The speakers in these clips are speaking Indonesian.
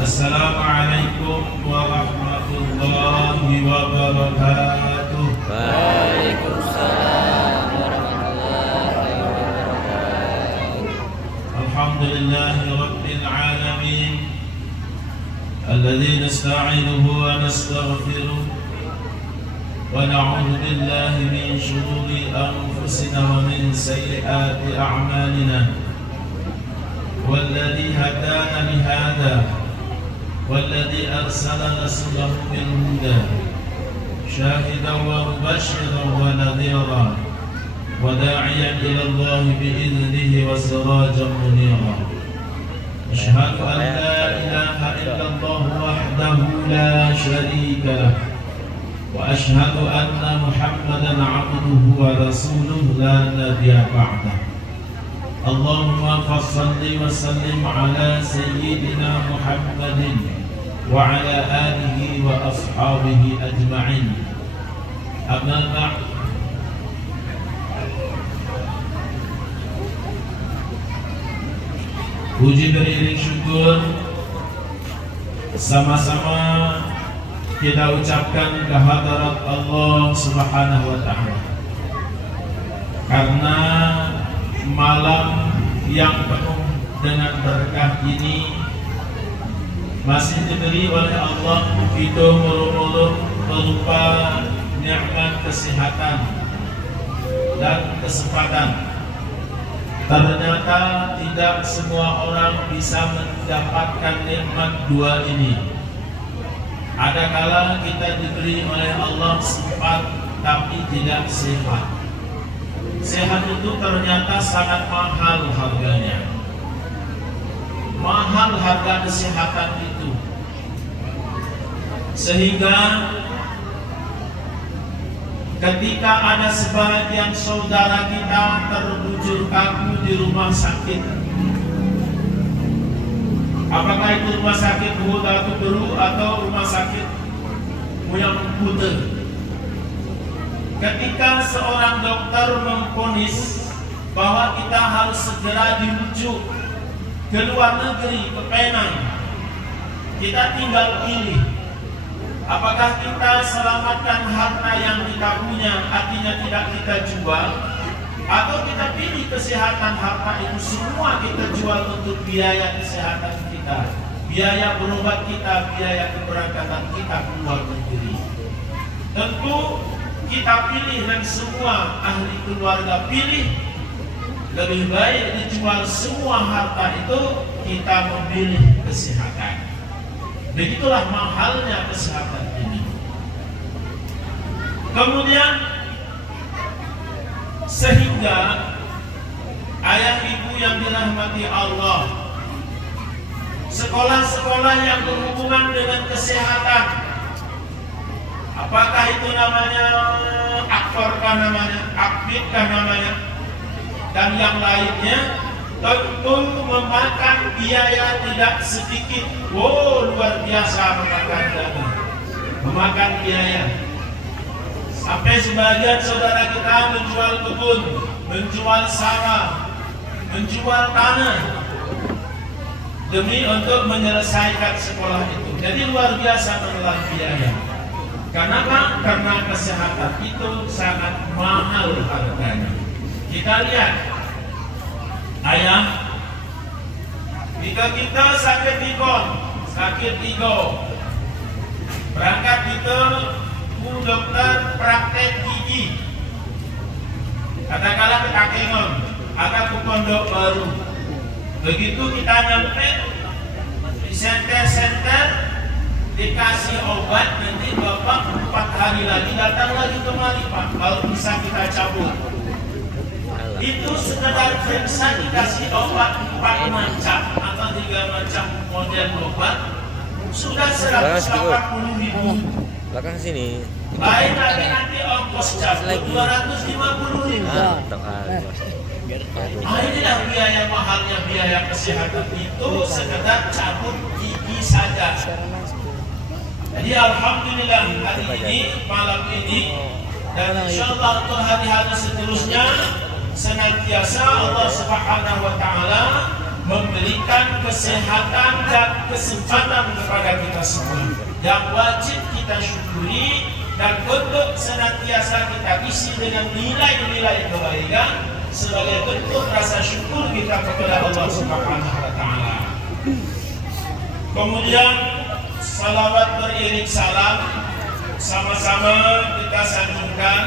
Assalamualaikum warahmatullahi wabarakatuh. Waalaikumsalam warahmatullahi wabarakatuh. Alhamdulillahi rabbil alamin, alladzi nasta'inuhu wa nastaghfiruh wa na'udzu billahi min shururi anfusina wa min sayyiati a'malina. Walladzi hadana lihada والذي أرسل رسوله بالهدى شاهدا ومبشرا ونذيرا وداعيا إلى الله بإذنه وسراجا منيرا. أشهد أن لا إله إلا الله وحده لا شريك له وأشهد أن محمدا عبده ورسوله لا نبي بعده. اللهم فصل وسلم على سيدنا محمد وعلى آله وأصحابه أجمعين. أما بعد، puji beriring syukur sama-sama kita ucapkan kehadirat Allah Subhanahu wa Ta'ala, karena malam yang penuh dengan berkah ini masih diberi oleh Allah itu mulu-mulu berupa nikmat kesehatan dan kesempatan. Ternyata tidak semua orang bisa mendapatkan nikmat dua ini. Ada kala kita diberi oleh Allah sempat tapi tidak sehat. Sehat itu ternyata sangat mahal harganya. Mahal harga kesehatan itu, sehingga ketika ada sebagian saudara kita terbujur kaku di rumah sakit, apakah itu rumah sakit Batu Beru atau rumah sakit Muyang Putih, ketika seorang dokter memvonis bahwa kita harus segera dirujuk ke luar negeri, ke Penang, kita tinggal pilih apakah kita selamatkan harta yang kita punya, artinya tidak kita jual, atau kita pilih kesehatan harta itu semua kita jual untuk biaya kesehatan kita, biaya berobat kita, biaya keberangkatan kita ke luar negeri. Tentu kita pilih dan semua ahli keluarga pilih lebih baik dijual semua harta itu, kita memilih kesehatan. Begitulah mahalnya kesehatan ini. Kemudian sehingga ayah ibu yang dirahmati Allah, sekolah-sekolah yang berhubungan dengan kesehatan, apakah itu namanya aktor kah namanya, aktif kah namanya, dan yang lainnya, tentu memakan biaya tidak sedikit. Wow, luar biasa memakan dana, memakan biaya. Sampai sebagian saudara kita menjual kebun, menjual sawah, menjual tanah demi untuk menyelesaikan sekolah itu. Jadi luar biasa menelan biaya. Kenapa? Karena kesehatan itu sangat mahal harganya. Kita lihat, ayah, jika kita sakit ego, berangkat kita ke dokter praktek gigi, katakanlah ke Kakengon atau ke Pondok Baru. Begitu kita nyampe di senter dikasih obat, nanti bapak 4 hari lagi datang lagi kemari Pak, kalau bisa kita cabut. Itu sekedar periksa dikasih obat 4 macam atau 3 macam model obat sudah 180.000. Belakang sini. Lain lagi nanti ongkos cabut 250.000. Inilah biaya mahalnya biaya kesehatan itu, sekedar cabut gigi saja. Jadi alhamdulillah hari ini, malam ini, dan insyaallah untuk hari-hari seterusnya senantiasa Allah Subhanahu wa taala memberikan kesehatan dan kesempatan kepada kita semua yang wajib kita syukuri, dan untuk senantiasa kita isi dengan nilai-nilai kebaikan sebagai bentuk rasa syukur kita kepada Allah Subhanahu wa taala. Kemudian salawat beriring salam sama-sama kita sanjungkan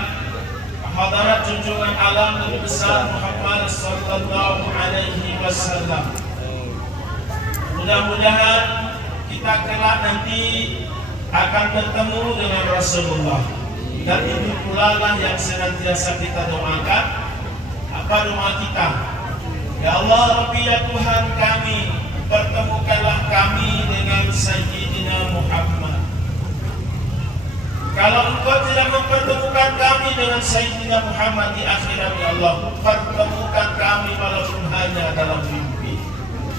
hadirat junjungan alam Nabi besar Muhammad sallallahu alaihi wasallam. Mudah-mudahan kita kelak nanti akan bertemu dengan Rasulullah, dan itu pula lah yang senantiasa kita doakan. Apa doa kita? Ya Allah Rabbi, ya Tuhan kami, pertemukanlah kami dengan Sayyidina Muhammad. Kalau Engkau tidak mempertemukan kami dengan Sayyidina Muhammad di akhirat, ya Allah, pertemukan kami walaupun hanya dalam mimpi.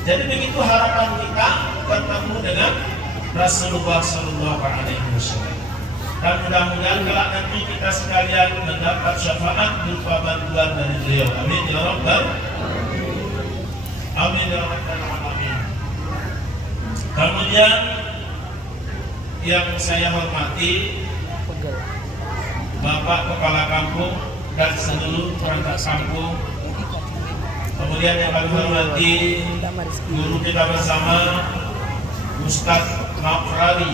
Jadi begitu harapan kita bertemu dengan Rasulullah Sallallahu Alaihi Wasallam. Dan mudah-mudahan kelak nanti kita sekalian mendapat syafaat berupa bantuan dari beliau. Amin ya Rabbal Amin ya Rabbal Alamin. Kemudian yang saya hormati Bapak Kepala Kampung dan seluruh perangkat kampung. Kemudian yang kami hormati guru kita bersama Ustadz Mafrawi,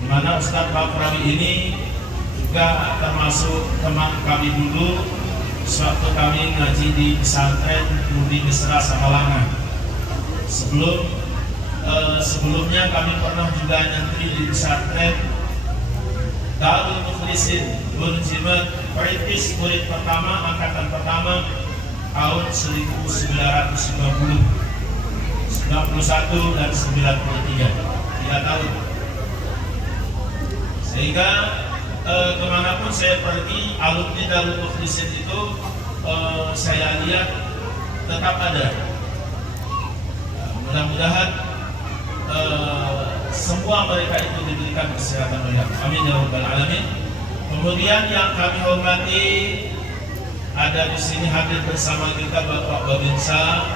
di mana Ustadz Mafrawi ini juga termasuk teman kami dulu sewaktu kami ngaji di pesantren Budi Mesra Samalangan. Sebelumnya kami pernah juga nyantri di pesantren Darul Mukhlisin Burjimat Perintis, murid pertama angkatan pertama tahun 1990, 91 dan 93, 3 tahun. Sehingga kemanapun saya pergi, alumni Darul Mukhlisin itu saya lihat tetap ada. Mudah-mudahan semua mereka itu diberikan kesehatan oleh Allah. Amin ya Rabbal Alamin. Kemudian yang kami hormati, ada di sini hadir bersama kita Bapak Babinsa,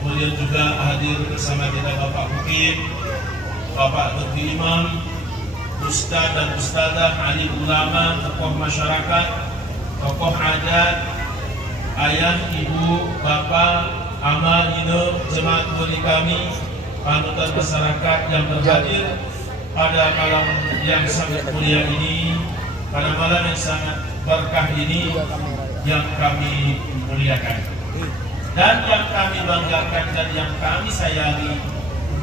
kemudian juga hadir bersama kita Bapak Mukim, Bapak Tuti Imam, Ustadz dan Ustadzah, alim ulama, tokoh masyarakat, tokoh adat, ayah, ibu, bapak, ama, ino, jemaat muli kami, panutan masyarakat yang berhadir pada malam yang sangat mulia ini, pada malam yang sangat berkah ini yang kami muliakan. Dan yang kami banggakan dan yang kami sayangi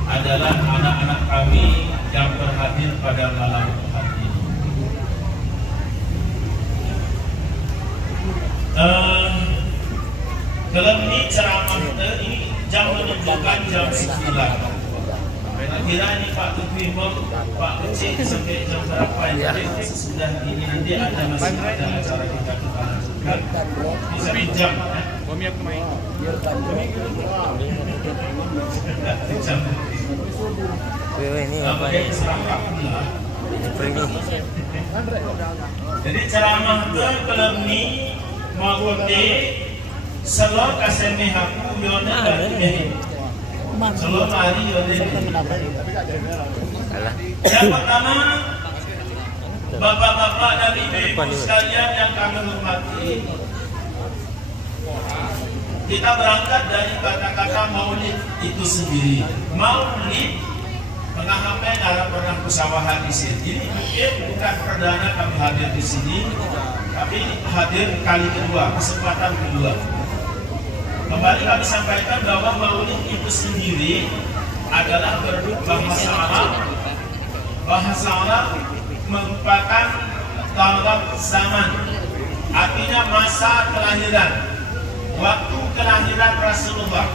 adalah anak-anak kami yang berhadir pada malam hari ini. Dalam ini ceramah ini jam menunjukkan jam 9. Kira ini Pak Tuti Imam, Pak Kecil sampai jam berapa ya? Sesudah ini nanti masih ada acara kita lanjutkan. Bisa pinjam ya? Ini apa ya? Jadi ceramah itu kalau ini mau selalu kasih mehaku yona dan selalu hari yona. Yang pertama, bapak-bapak dan ibu-ibu sekalian yang kami hormati, kita berangkat dari kata-kata maulid itu sendiri. Maulid pengahapan arah pernah usahawan di sini. Mungkin bukan perdana kami hadir di sini, tapi hadir kali kedua, kesempatan kedua. Kembali kami sampaikan bahwa maulid itu sendiri adalah produk bahasa Arab. Bahasa Arab merupakan talab zaman, artinya masa kelahiran, waktu kelahiran Rasulullah.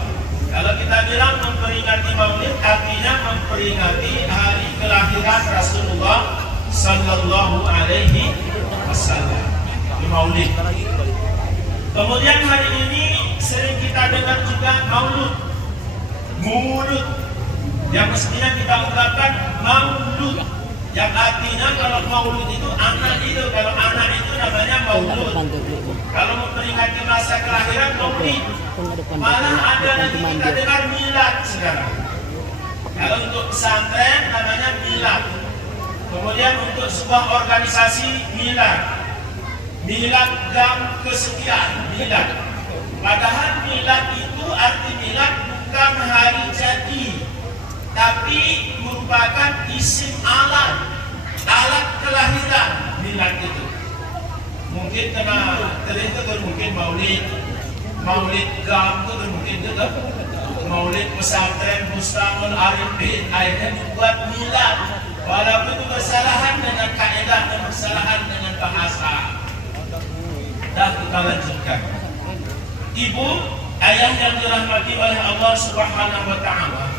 Kalau kita bilang memperingati maulid, artinya memperingati hari kelahiran Rasulullah Sallallahu Alaihi Wasallam. Maulid. Kemudian hari ini sering kita dengar juga maulud, mulud, yang mestinya kita ucapkan maulud, yang artinya kalau maulud itu anak itu, kalau anak itu namanya maulud. Kalau memperingati masa kelahiran maulid. Malah ada nanti kita dengar milad sekarang. Kalau untuk pesantren namanya milad. Kemudian untuk sebuah organisasi milad. Milad gam kesekian milad. Padahal milad itu arti milad bukan hari jadi, tapi merupakan isim alat kelahiran milad itu. Mungkin kena terlihat mungkin maulid gam itu mungkin juga maulid pesantren Mustamul Arifin akhirnya dibuat milad, walaupun itu kesalahan dengan kaidah dan kesalahan dengan bahasa. Dah kita lanjutkan. Ibu, ayah yang dirahmati oleh Allah Subhanahu wa Ta'ala,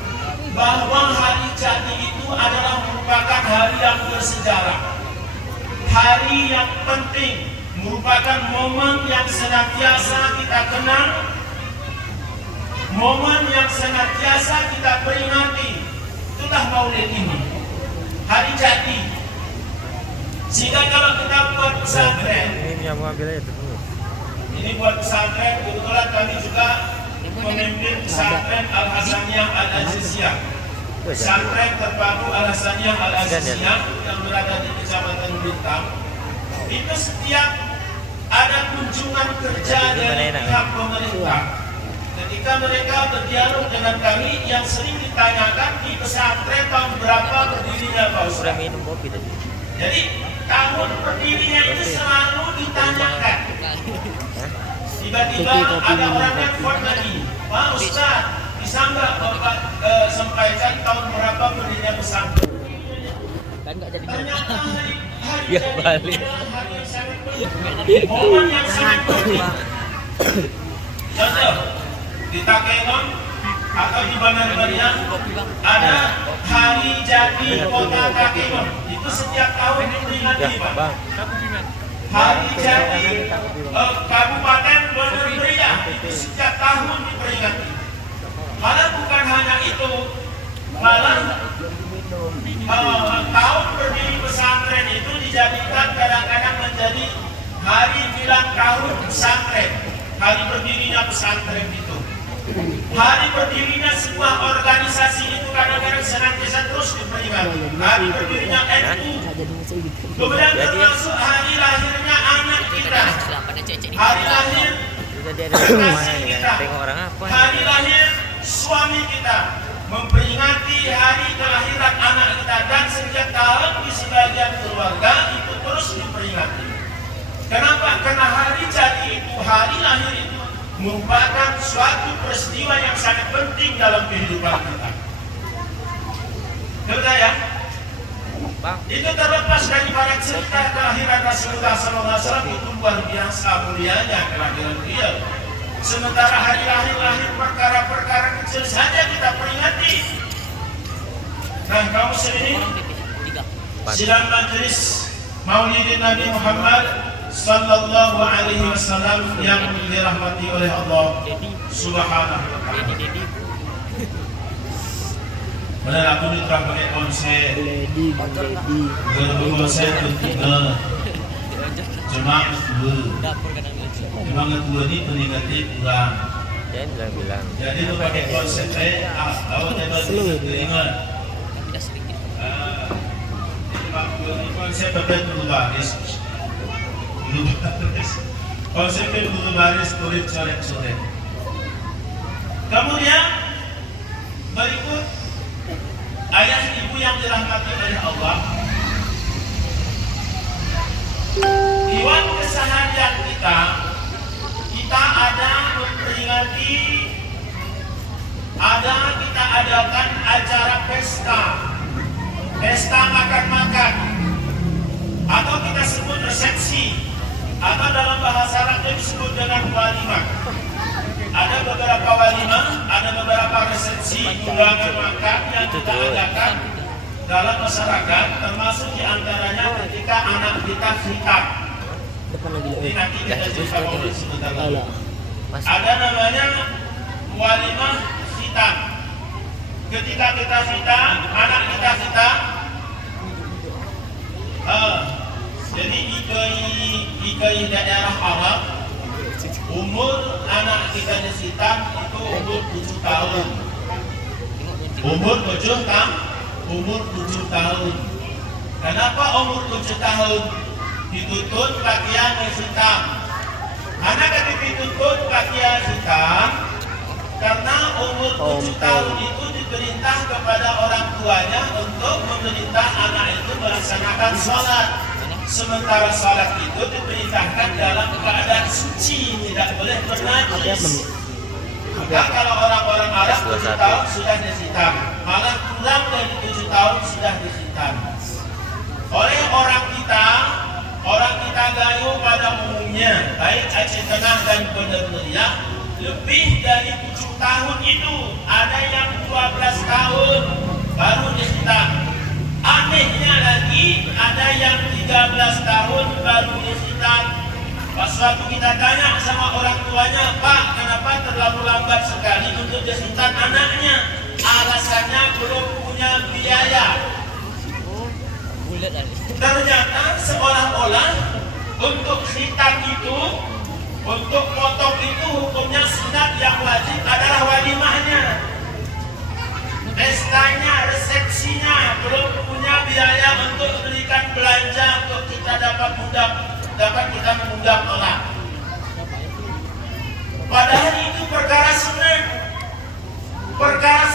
bahwa hari jadi itu adalah merupakan hari yang bersejarah, hari yang penting, merupakan momen yang senantiasa kita kenang, momen yang senantiasa kita peringati. Itulah maulid ini, hari jadi. Sehingga kalau kita buat pesantren, ini buat pesantren, kebetulan kami juga memimpin pesantren Al-Hasaniyah Al-Aziziyah, pesantren terpadu Al-Hasaniyah Al-Aziziyah yang berada di Kecamatan Bintang. Itu setiap ada kunjungan kerja dari pihak pemerintah, ketika mereka berdialog dengan kami, yang sering ditanyakan di pesantren tahun berapa berdirinya Pak Ustaz. Jadi tahun berdirinya itu selalu ditanyakan. Tiba-tiba ada orang nelfon lagi, Pak Ustaz, bisa nggak Bapak sampaikan tahun berapa berdirinya pesantren? Ternyata hari balik. Momen yang sangat penting. Contoh di Takengon atau di Banjarbaru ada hari jadi kota Takengon. Itu setiap tahun diperingati, Pak. Hari jadi Kabupaten Banjarbaru itu setiap tahun diperingati. Malah bukan hanya itu, malah tahun berdiri pesantren itu dijadikan kadang-kadang menjadi hari bilang tahun pesantren, hari berdirinya pesantren itu. Hari berdirinya sebuah organisasi itu kadang-kadang senantiasa terus diperingati. Hari berdirinya NU, kemudian termasuk hari lahirnya anak kita, hari lahir kasih kita, hari lahir suami kita, memperingati hari kelahiran anak kita, dan setiap tahun di sebagian keluarga itu terus diperingati. Kenapa? Karena hari jadi itu, hari lahir itu merupakan suatu peristiwa yang sangat penting dalam kehidupan kita. Betul ya? Itu terlepas daripada cerita kelahiran Rasulullah SAW, itu luar biasa mulianya kelahiran beliau. Sementara hari lahir perkara-perkara kecil saja kita peringati. Nah, kamu sendiri sidang majelis Maulidin Nabi Muhammad Sallallahu Alaihi Wasallam yang dirahmati oleh Allah Subhanahu Wa Taala. Benar aku diterang pakai konsep, konsep ketiga, cuma kedua ini peningkatnya kurang. Jadi itu pakai konsep awal itu teringat. Konsep pakai dulu baris. Konsepnya dulu baris, kulit coret-coret. Kemudian berikut ayah ibu yang dirahmati oleh Allah. Iwan keseharian kita ada memperingati, kita adakan acara pesta makan-makan, atau kita sebut resepsi, atau dalam bahasa Arab disebut dengan walimah. Ada beberapa walimah, ada beberapa resepsi undangan makan yang kita adakan dalam masyarakat, termasuk diantaranya ketika anak kita khitab. Ini nanti kita cerita maulid sebentar lagi. Ada namanya walimah khitab. Ketika kita khitab, anak kita khitab, Jadi ikai daerah Arab, umur anak kita di Sitam itu umur 7 tahun. Umur 7 tahun. Kenapa umur 7 tahun dituntut pakaian hitam? Anak ketika dituntut pakaian hitam karena umur 7 tahun itu diperintah kepada orang tuanya untuk memerintah anak itu melaksanakan sholat. Sementara sholat itu diperintahkan dalam keadaan suci, tidak boleh bernajis. Maka kalau orang-orang Arab 7 tahun sudah disitam, malah kurang dari 7 tahun sudah disitam. Oleh orang kita Gayo pada umumnya, baik Aceh Tengah dan Bener Meriah, lebih dari 7 tahun itu, ada yang 12 tahun baru disitam. Anehnya lagi, ada yang 13 tahun baru disitam. Pas waktu kita tanya sama orang tuanya, Pak, kenapa terlalu lambat sekali untuk disitam anaknya? Alasannya belum punya biaya. Ternyata seolah-olah untuk hitam itu, untuk potong itu hukumnya sunat, yang wajib adalah walimahnya. Pestanya, resepsinya, belum punya biaya untuk berikan belanja untuk kita dapat kita mengundang orang. Padahal itu perkara sunat, perkara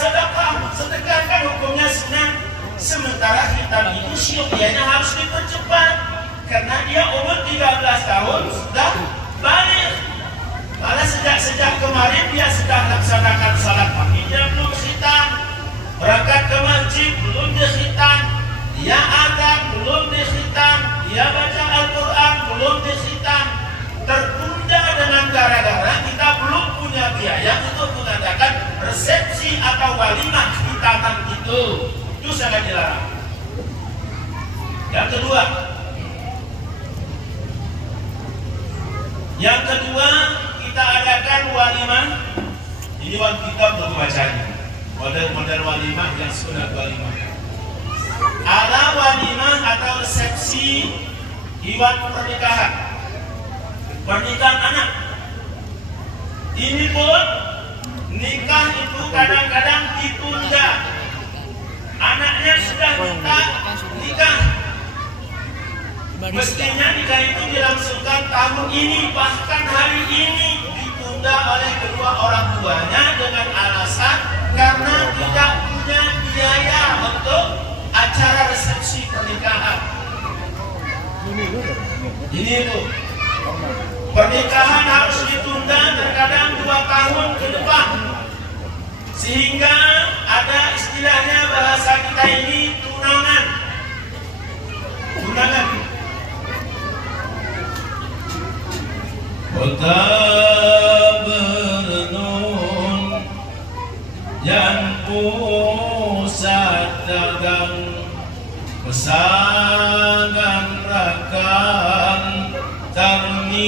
sedekah kan hukumnya sunat. Sementara hitam itu syukurnya harus dipercepat karena dia umur 13 tahun sudah balik. Malah sejak kemarin dia sudah laksanakan salat paginya belum hitam, berangkat ke masjid belum dihitam, dia azan belum dihitam, dia baca Al-Quran belum dihitam. Tertunda dengan gara-gara kita belum punya biaya untuk mengadakan resepsi atau walimah hitaman itu. Itu sangat dilarang. Yang kedua kita adakan walimah. Ini kita belum bacanya. Model walimah yang sunat walimah. Ada walimah atau resepsi iwan pernikahan anak. Ini pun nikah itu kadang-kadang ditunda. Anaknya sudah nikah. Mestinya nikah itu dilangsungkan tahun ini, bahkan hari ini ditunda oleh kedua orang tuanya dengan alasan karena tidak punya biaya untuk acara resepsi pernikahan. Ini Bu, pernikahan harus ditunda terkadang 2 tahun ke depan, sehingga ada istilahnya bahasa kita ini tunangan. Kota Bernun yang pusat dagang pesangan rakan terminal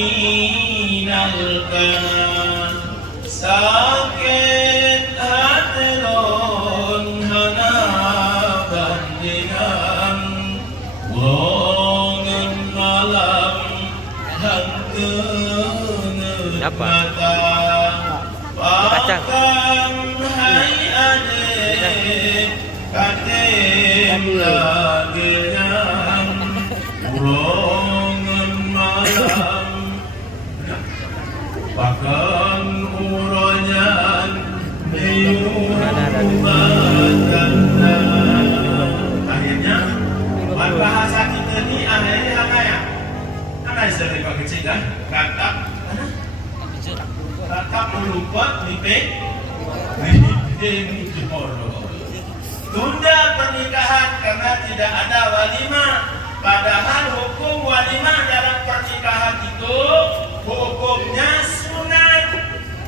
kanan sakit hati lon hana bandingan wongen malam apa? Kacang. Hai adik, katim lagian, urongan malam, bahkan uronyan miuran. Akhirnya, bahasa kita ini akhirnya apa ya? Apa istilah Pak kecil kan? Kakak melumpat di tunda pernikahan karena tidak ada walimah. Padahal hukum walimah dalam pernikahan itu hukumnya sunat,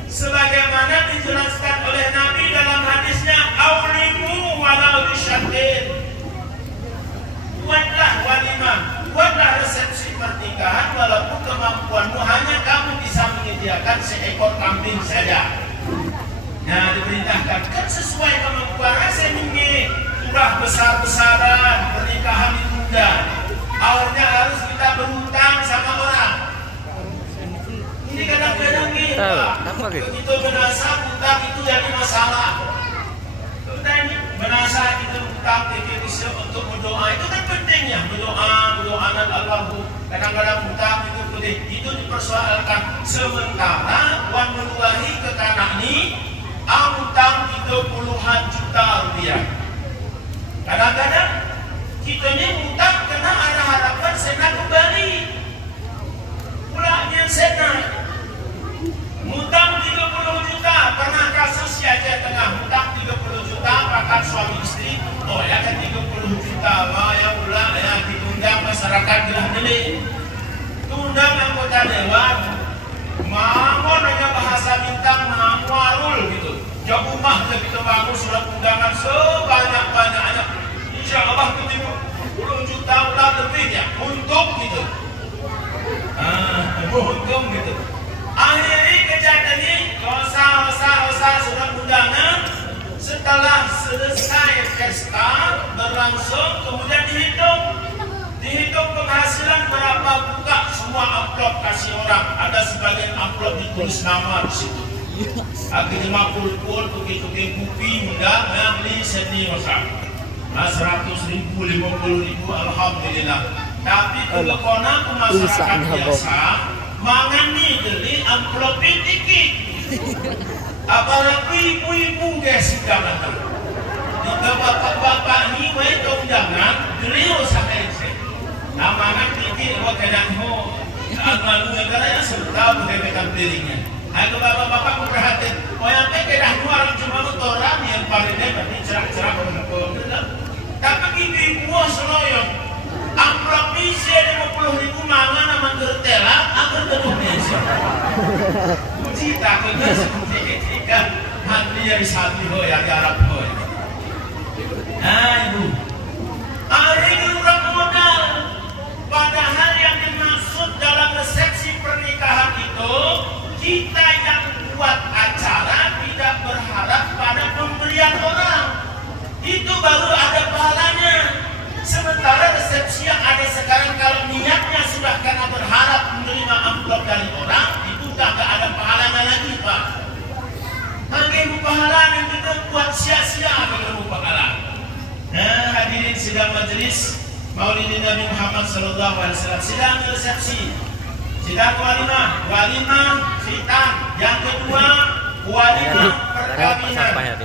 sebagaimana dijelaskan oleh Nabi dalam hadisnya, aulimu walau bisyatin. Buatlah walimah, buatlah resepsi pernikahan walaupun kemampuanmu hanya kamu bisa menyediakan seekor kambing saja. Nah, diperintahkan kan sesuai kemampuan asalnya. Sudah besar-besaran pernikahan ditunda, awalnya harus kita pakai. Begitu benasa utang itu jadi masalah. Kita ini benasa kita utang bisa untuk berdoa itu kan pentingnya berdoa anak Allah. Kadang-kadang utang itu penting itu dipersoalkan. Sementara uang meluahi ke tanah ini utang itu puluhan juta rupiah. Kadang-kadang kita ini utang karena ada harapan sena kembali. Pulangnya sena utang 30 juta, pernah kasus ya aja tengah utang 30 juta, bahkan suami istri, oh ya kan 30 juta, wah ya ulang ya ditundang masyarakat gelah deli, tundang anggota dewan, mau nanya bahasa bintang, mau warul gitu, jauh rumah kita bangun surat undangan sebanyak-banyaknya, insya Allah itu 30 juta ulang lebih ya, untung gitu, untung gitu. Akhirnya kejadian ini dosa surat undangan setelah selesai pesta berlangsung kemudian dihitung penghasilan berapa buka semua amplop kasih orang ada sebagian amplop ditulis nama di situ akhirnya pul tuki kopi undang yang beli seni masak 100.000 50.000 alhamdulillah tapi kalau kona masyarakat biasa mangan nih beli amplop dikit apalagi ibu-ibu guys jangan jika bapak-bapak ini itu jangan beli usaha itu nah mangan dikit wah kadang ho malu negara yang serta berkaitan dirinya ayo bapak-bapak memperhatikan oh yang kadang orang cuma motoran yang paling hebat ini cerah-cerah tapi ibu-ibu seloyong amplop bisa 50.000 mangan sama gertela akan terus cita kita seketika hati dari sapi ho ya di Arab ho nah ibu hari ini udah modal padahal yang dimaksud dalam resepsi pernikahan itu kita yang buat acara tidak berharap pada pemberian orang itu baru ada pahalanya. Sementara resepsi yang ada sekarang kalau niatnya sudah karena berharap menerima amplop dari orang itu udah gak ada pahalanya lagi Pak. Hanya ibu pahala yang kita buat sia-sia kalau ibu pahala. Nah hadirin sidang majelis Maulid Nabi Muhammad SAW sidang resepsi, sidang walimah khitan, yang kedua walimah perkawinan.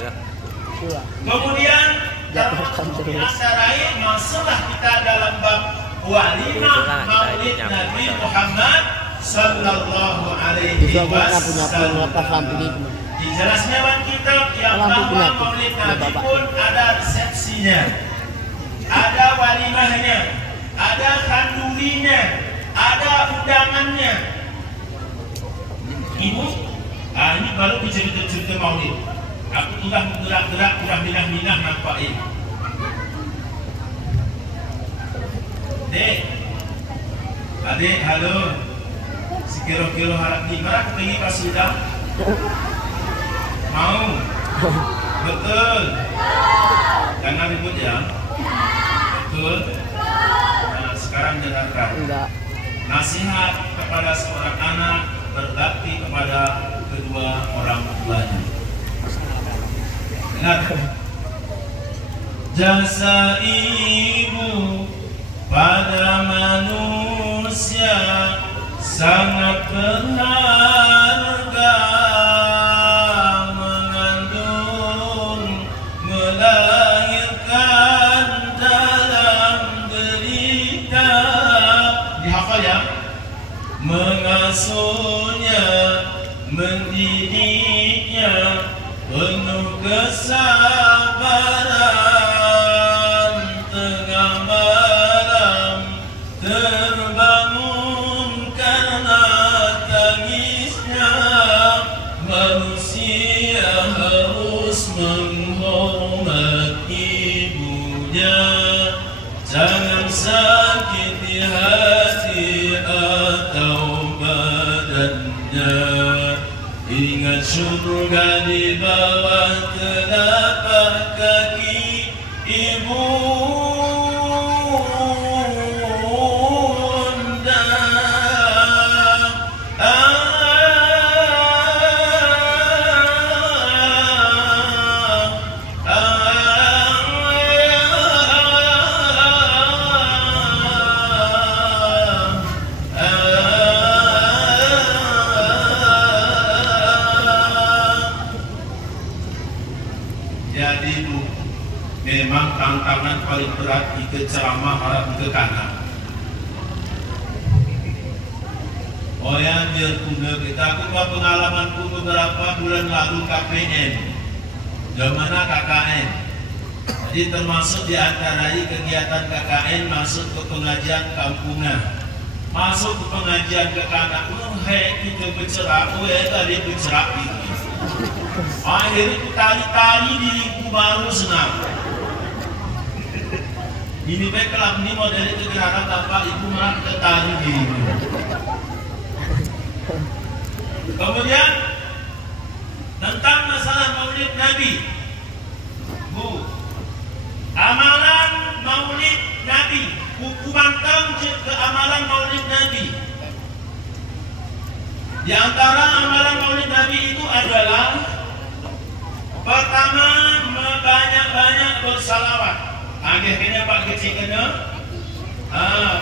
Kemudian antara masuklah kita dalam bab walimah Maulid Nabi Muhammad sallallahu alaihi wasallam. Dijelasnya dalam kitab yang bahwa Maulid Nabi pun ada resepsinya, ada walimahnya, ada kandunginya, ada undangannya. Ibu, ini baru cerita Maulid. Aku sudah gerak-gerak, sudah minah-minah nampakin. Dek, adik, halo. Si kilo-kilo harap di mana aku pengen kasih dah? Mau? Betul. Jangan ribut ya. Betul. Nah, sekarang dengarkan. Nasihat kepada seorang anak berbakti kepada kedua orang tuanya. Ingat, jasa ibu pada manusia sangat berharga, mengandung, melahirkan dalam derita. Dihafal ya? Mengasuhnya, mendidiknya, penuh kesabaran, tengah malam terbangun karena tangisnya. Manusia harus menghormat ibunya, jangan sakiti hati atau badannya. Ingat surga di bawah telapak kaki ibunda. memang tantangan paling berat kita ceramah harap ke kanan. Oh ya, biar guna kita. Aku pengalamanku beberapa bulan lalu KPN, zamana KKN. Jadi termasuk di antara kegiatan KKN masuk ke pengajian kampungan, masuk ke pengajian ke kanak. Kita bercerak, tadi bercerak gitu. Akhirnya itu tali-tali diriku baru senang. Ini baik kelab ini model itu gerakan tanpa ibu malah kita tali diriku. Kemudian tentang masalah Maulid Nabi, Bu, amalan Maulid Nabi, hukuman ke amalan Maulid Nabi. Di antara amalan Maulid Nabi itu adalah pertama, banyak-banyak bersalawat. Akhirnya Pak kecil kena,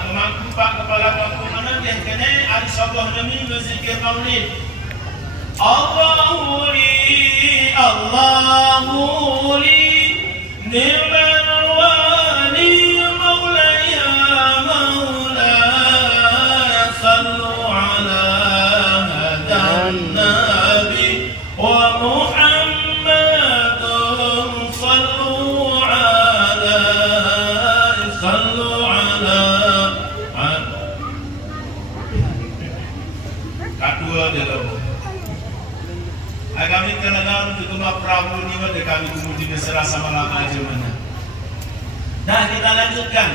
pemangku Pak kepala kampung mana dia kena ada sebuah demi berzikir Maulid. Allahu li ni'mal wali maulaya maulaya sallu ala hadan nabi wa Muhammadun sallu ala kadua dalam kami telah untuk rumah Prabu ini pada kami kemudian berserah sama lama aja mana. Nah kita lanjutkan.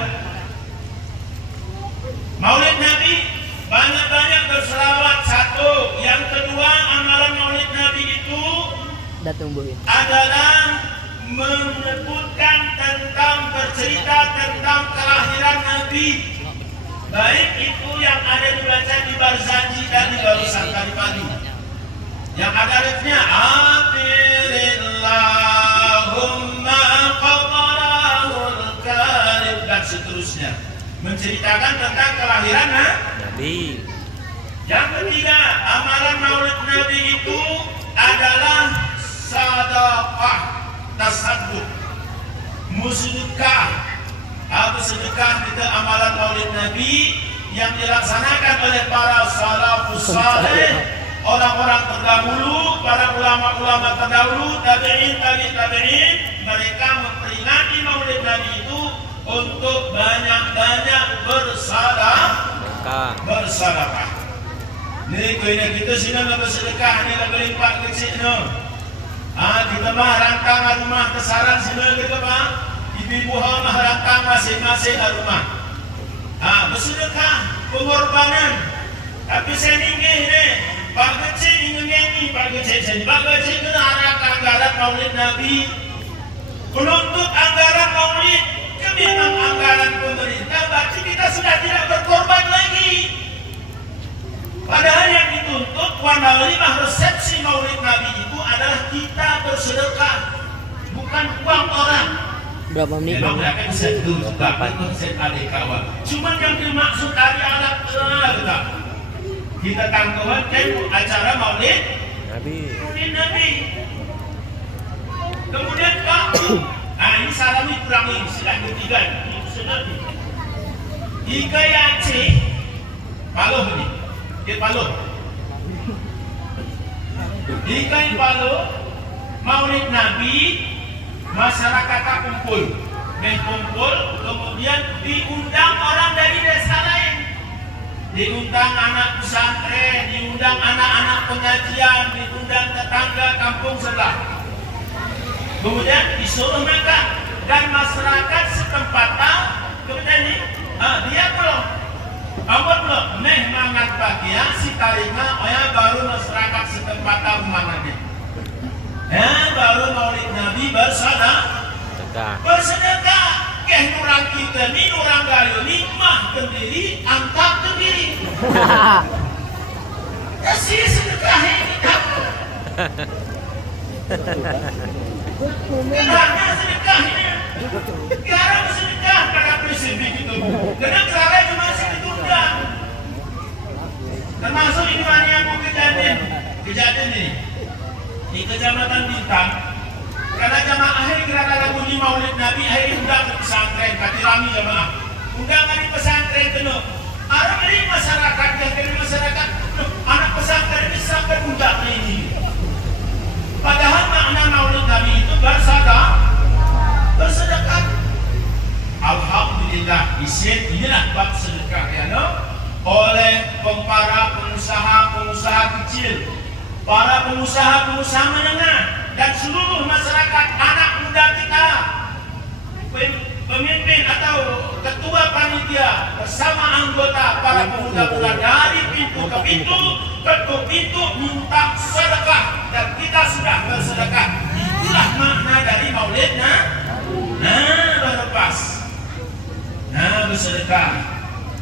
Maulid Nabi banyak-banyak berselawat satu. Yang kedua amalan Maulid Nabi itu adalah menyebutkan tentang bercerita tentang kelahiran Nabi. Baik itu yang ada dibaca di Barzanji dan di Barusan tadi pagi. Yang ada artinya Atirillahumma qadarahul karim dan seterusnya, menceritakan tentang kelahiran Nabi. Yang ketiga, amalan Maulid Nabi itu adalah sedekah, tasadduk, musydekah. Apa sedekah itu amalan Maulid Nabi yang dilaksanakan oleh para salafus saleh, orang-orang terdahulu, para ulama-ulama terdahulu, tabi'in, mereka memperingati Maulid Nabi itu untuk banyak-banyak bersedekah. Ini kena kita sini nak bersedekah, ini nak berlipat kecil no. Kita mah rangkang rumah kesaran sini kita mah, ibu-ibu mah rangkang masing-masing rumah. Bersedekah, pengorbanan. Tapi saya ingat ni, Pak Kecil ingin Pak Kecil kena arah anggaran Maulid Nabi, menuntut anggaran Maulid, memang anggaran pemerintah, berarti kita sudah tidak berkorban lagi. Padahal yang dituntut wandalimah resepsi Maulid Nabi itu adalah kita bersedekah, bukan uang orang. Berapa menit? Memang mereka bisa dulu, bahkan konsep adik kawan. Cuma yang dimaksud dari alat kita tanggungan acara Maulid Nabi. Kemudian ini salami kurangi silah ketiga. Tiga yang C paluh ni, dia paluh. Tiga yang paluh Maulid Nabi, masyarakat kumpul, kemudian diundang orang dari desa lain. Diundang anak pesantren, diundang anak-anak pengajian, diundang tetangga kampung sebelah. Kemudian disuruh makan dan masyarakat setempat kemudian dia belum, neh mangat bagian si tarima, baru masyarakat setempat rumah Nabi. Baru Maulid Nabi bersedekah. Nurang kita ni, nurang gayo ni, mah kendiri, angkat kendiri. Kasih sedekah kita. Kenapa sedekah ini? Sekarang sedekah pada prinsip itu. Kenapa cara cuma ditunda? Termasuk ini mana yang mau kejadian ini di Kecamatan Bintang. Karena jamaah gerakan lagu Maulid Nabi Nabi hari undang ke pesantren, kati rami jamaah. Undang di pesantren kena. Ada dari masyarakat yang dari masyarakat, anak pesantren ini sampai undang ini. Padahal makna maulid Nabi itu bersedekah. Alhamdulillah, isin inilah bab sedekah ya no? Oleh para pengusaha kecil, para pengusaha menengah, dan seluruh masyarakat, anak muda kita, pemimpin atau ketua panitia bersama anggota para pemuda-pemuda dari pintu ke pintu minta sedekah, dan kita sudah bersedekah. Itulah makna dari maulid. Baru pas. Bersedekah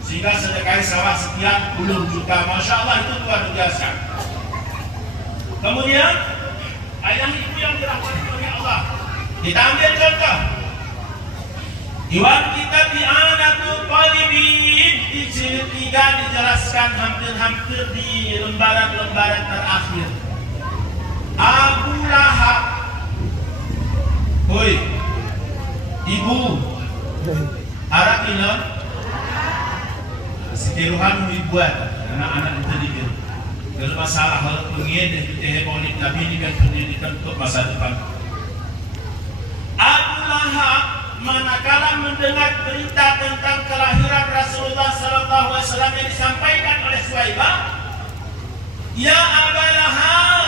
sehingga sedekah sawah setiap 10 juta, Masya Allah, itu luar biasa. Kemudian ayah ibu yang dirahmati oleh Allah, kita ambil contoh Iwan kita di Anatul Talibin di jilid 3 dijelaskan hampir di lembaran-lembaran terakhir. Abu Lahab, hoi ibu harap ini setiruhan dibuat anak-anak intelligent. Kalau masalah hal pengen dan hegemonik Nabi ini kan pendidikan untuk masa depan. Abu Lahab manakala mendengar berita tentang kelahiran Rasulullah SAW yang disampaikan oleh Suwaibah, ya Abu Lahab,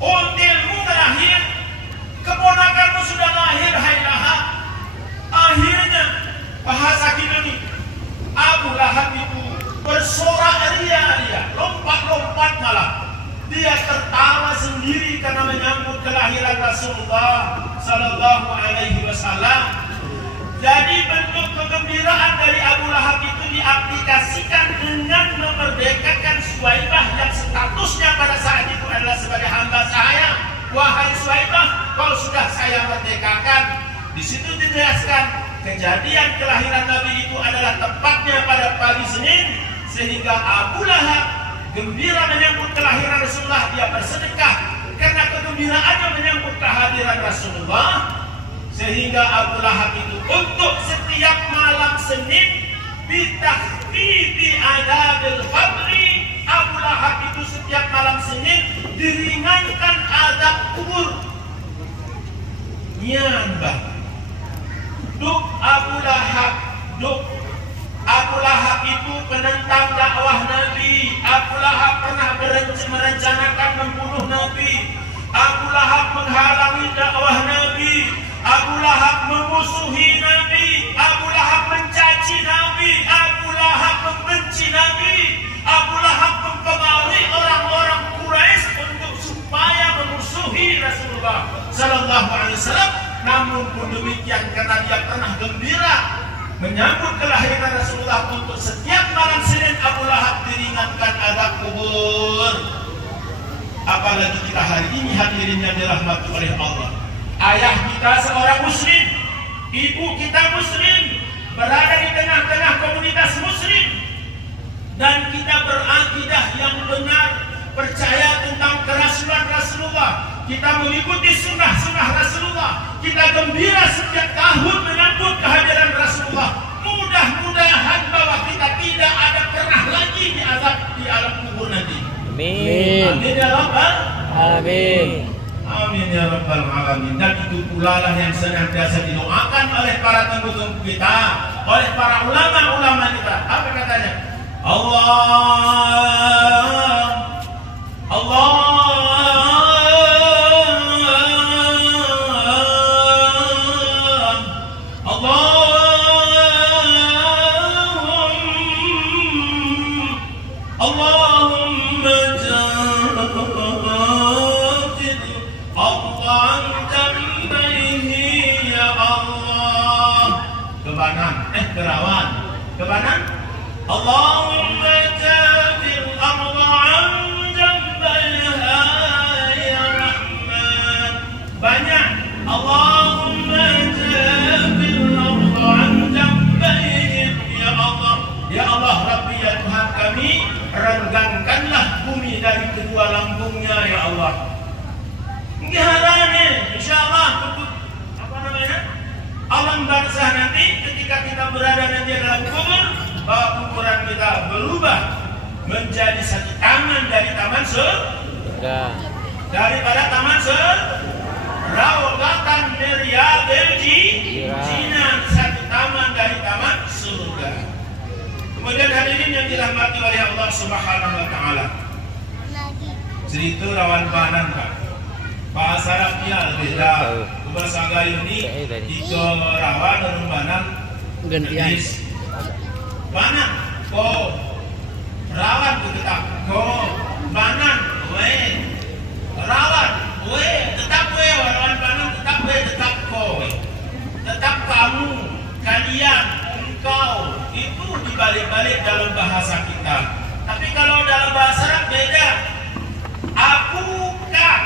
untilmu melahir, keponakanmu sudah lahir, hai Lahab. Akhirnya bahasa kita ini Abu Lahab itu bersorak ria-ria, lompat-lompat malah. Dia tertawa sendiri karena menyambut kelahiran Rasulullah Sallallahu Alaihi Wasallam. Jadi bentuk kegembiraan dari Abu Lahab itu diaplikasikan dengan memerdekakan Suwaibah yang statusnya pada saat itu adalah sebagai hamba saya. Wahai Suwaibah, kau sudah saya merdekakan. Di situ dijelaskan kejadian kelahiran Nabi itu adalah tepatnya pada pagi Senin, sehingga Abu Lahab gembira menyambut kelahiran Rasulullah. Dia bersedekah karena kegembiraannya menyambut kehadiran Rasulullah, sehingga Abu Lahab itu untuk setiap malam Senin bitahfidi adabil qabri, Abu Lahab itu setiap malam Senin diringankan azab kubur. Nyambah Duk Abu Lahab itu penentang dakwah Nabi. Abu Lahab pernah merencanakan membunuh Nabi. Abu Lahab menghalangi dakwah Nabi. Abu Lahab memusuhi Nabi. Abu Lahab mencaci Nabi. Abu Lahab membenci Nabi. Abu Lahab mempengaruhi orang-orang Quraisy untuk supaya memusuhi Rasulullah Sallallahu Alaihi Wasallam. Namun pun demikian, karena dia pernah gembira menyambut kelahiran Rasulullah, untuk setiap malam Senin Abu Lahab diringankan azab kubur. Apalagi kita hari ini hadirin yang dirahmati oleh Allah. Ayah kita seorang muslim, ibu kita muslim, berada di tengah-tengah komunitas muslim, dan kita berakidah yang benar, percaya tentang kerasulan Rasulullah. Kita mengikuti sunnah-sunnah Rasulullah. Kita gembira setiap tahun menyambut kehadiran Rasulullah. Mudah-mudahan bahwa kita tidak ada pernah lagi diazab di alam kubur nanti. Amin. Amin ya Rabbal Amin. Amin ya Rabbal Alamin. Dan itu pula lah yang senantiasa didoakan oleh para tengku-tengku kita, oleh para ulama-ulama kita. Apa katanya? Allahumma jadil Allah jannaihi ya Allah. Kerawan. Kebanan. Allahumma jadil Allah jannaiha ya Rahman. Banyak. Allahumma jadil Allah jannaihi ya Allah. Ya Allah Rabbi, ya Tuhan kami, renggangkanlah bumi dari kedua lambungnya ya Allah. Insyaallah apa namanya? alam barzah nanti ketika kita berada nanti dalam kubur, bahwa kuburan kita berubah menjadi satu taman dari taman Surga. daripada taman rawatan miryadil jinan, satu taman dari taman surga. Kemudian hadirin yang dirahmati oleh Allah Subhanahu wa taala. Cerita rawan banan Pak. Bahasa Arabnya beda. Bahasa Gayo ini tiga rawan dan banan Gantian. Banan ko rawan tetap ko banan we rawan we tetap we rawan banan tetap we tetap ko tetap kamu kalian engkau itu dibalik-balik dalam bahasa kita. Tapi kalau dalam bahasa Arab beda. Aku kak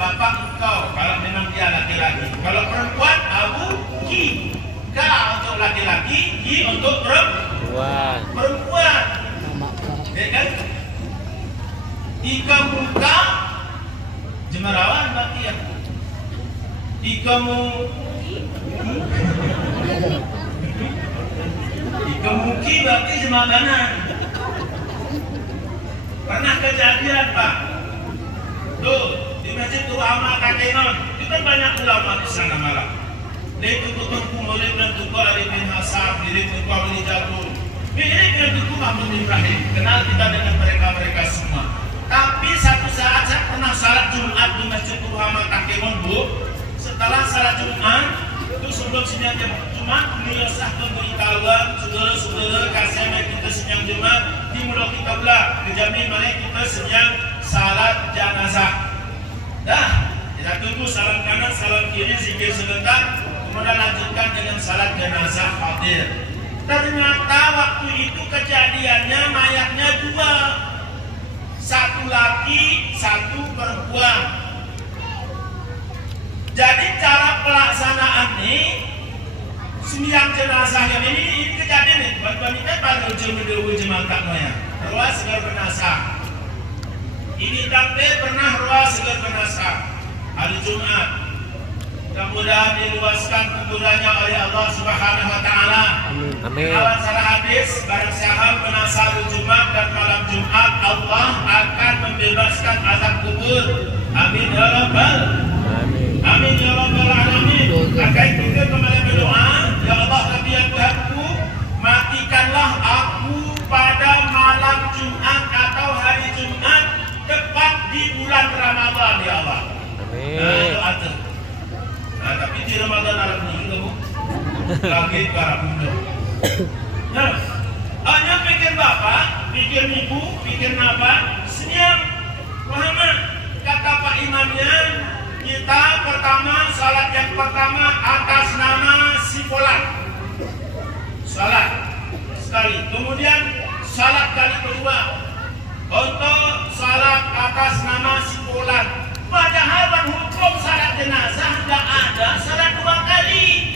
bapak engkau kalau memang dia laki-laki. Kalau perempuan abu ki ka untuk laki-laki, ki untuk perempuan. Ya kan? Ika muka jemarawan berarti ya. Ika muki berarti jemaganan. Pernah kejadian Pak. Tuh di Masjid Tu'ama Katenon itu kan banyak ulama di sana malam. Itu tutup murid dan tutup Ali bin Hasan, diri tutup Ali Jatuh. Mirip dengan tutup Muhammad bin Ibrahim. Kenal kita dengan mereka semua. Tapi satu saat saya pernah salat Jumat di Masjid Tu'ama Katenon Bu. Setelah salat Jumat itu sebelum siang Jumat beliau sah pemberitahuan saudara-saudara kasih kita siang Jumat di mulut kita belah kejamin mereka kita siang salat jenazah. Dah, kita tunggu salam kanan, salam kiri, zikir sebentar, kemudian lanjutkan dengan salat jenazah hadir. Ternyata waktu itu kejadiannya mayatnya dua, satu laki, satu perempuan. Jadi cara pelaksanaan ini sembiang jenazah yang ini kejadian nih. Wanita baru jemaah tak moya. Ruas segar benazah. Ini takde pernah ruas segar benazah hari Jumat. Mudah-mudahan diluaskan kuburannya oleh Allah Subhanahu wa taala. Amin. Awal salah hadis barang siapa benazah hari Jumat dan malam Jumat Allah akan membebaskan azab kubur. Amin ya rabbal alamin. Amin ya rabbal alamin. Akan kita kembali berdoa, ya Allah kami yang Tuhanku, matikanlah aku pada malam Jumat atau hari Jumat tepat di bulan Ramadan ya Allah. Amin. Nah, tapi di Ramadan Arab ini kamu lagi para bunda. Nah, hanya pikir bapak, pikir ibu, pikir bapak, senyum. Muhammad kata Pak Imamnya, kita pertama salat yang pertama atas nama Sipolan. Salat sekali. Kemudian salat kali kedua untuk salat atas nama Sipolan. Padahal hukum salat jenazah tidak ada salat dua kali.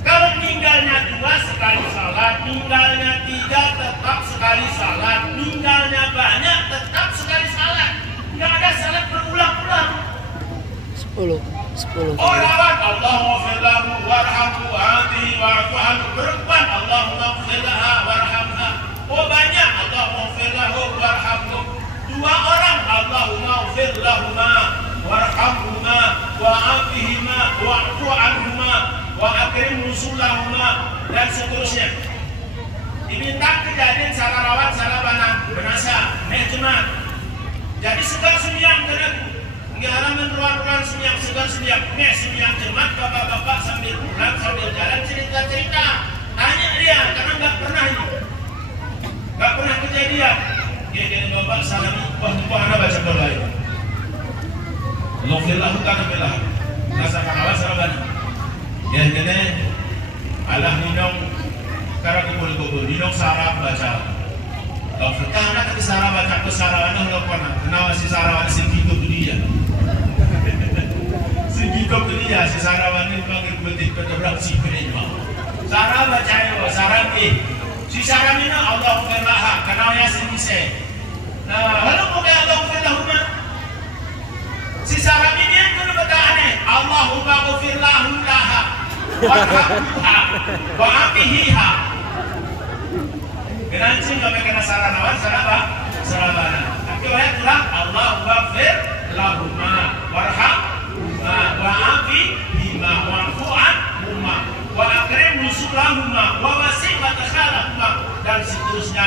Kalau meninggalnya dua sekali salat, meninggalnya tiga tetap sekali salat, meninggalnya banyak tetap sekali salat. Tidak ada salat berulang-ulang. 10 Oh lawan Allahumma firlahu warhamhu wa'adihi wa'afu anhu. Perempuan Allahumma firlaha warhamha. Oh banyak Allahumma firlahu warhamhu. Dua orang Allahumma firlahuma warhamhuma wa'afihima wa'afu anhuma wa akrim nusulahuma dan seterusnya. Diminta kejadian salah rawat salah banang benasa Jumat. Jadi segar sembiang tenaga nggak halaman ruang-ruang sembiang segar sembiang Jumat bapak-bapak sambil pulang sambil jalan cerita-cerita. Tanya dia karena nggak pernah ini, nggak pernah kejadian. Dia bapak salam wah anda baca doa itu. Allahumma kana billah. Nasa kalah salah banang. Ya jadi Allah minum karena kubur minum sarap baca. Kalau kita anak ke sarap baca ke sarap anak lo pernah kenal si sarap si gitu dia. Si gitu dia si sarap ini panggil betik berderak si penerima. Sarap baca yo sarap si sarap ini Allah firlaha kenal ya si mise. Nah lalu bukan Allah firlahuma. Si sarap ini yang kena bertanya Allahumma firlahu laha. warhamha wa'afihiha. Kenanci kami kena saranawan sarabana. Tapi ayat itulah Allahu ghafir lahumma warhamhuma wa'afihima wa'fu anhuma wa akrim nusulahuma wa wasi' madkhalahuma dan seterusnya.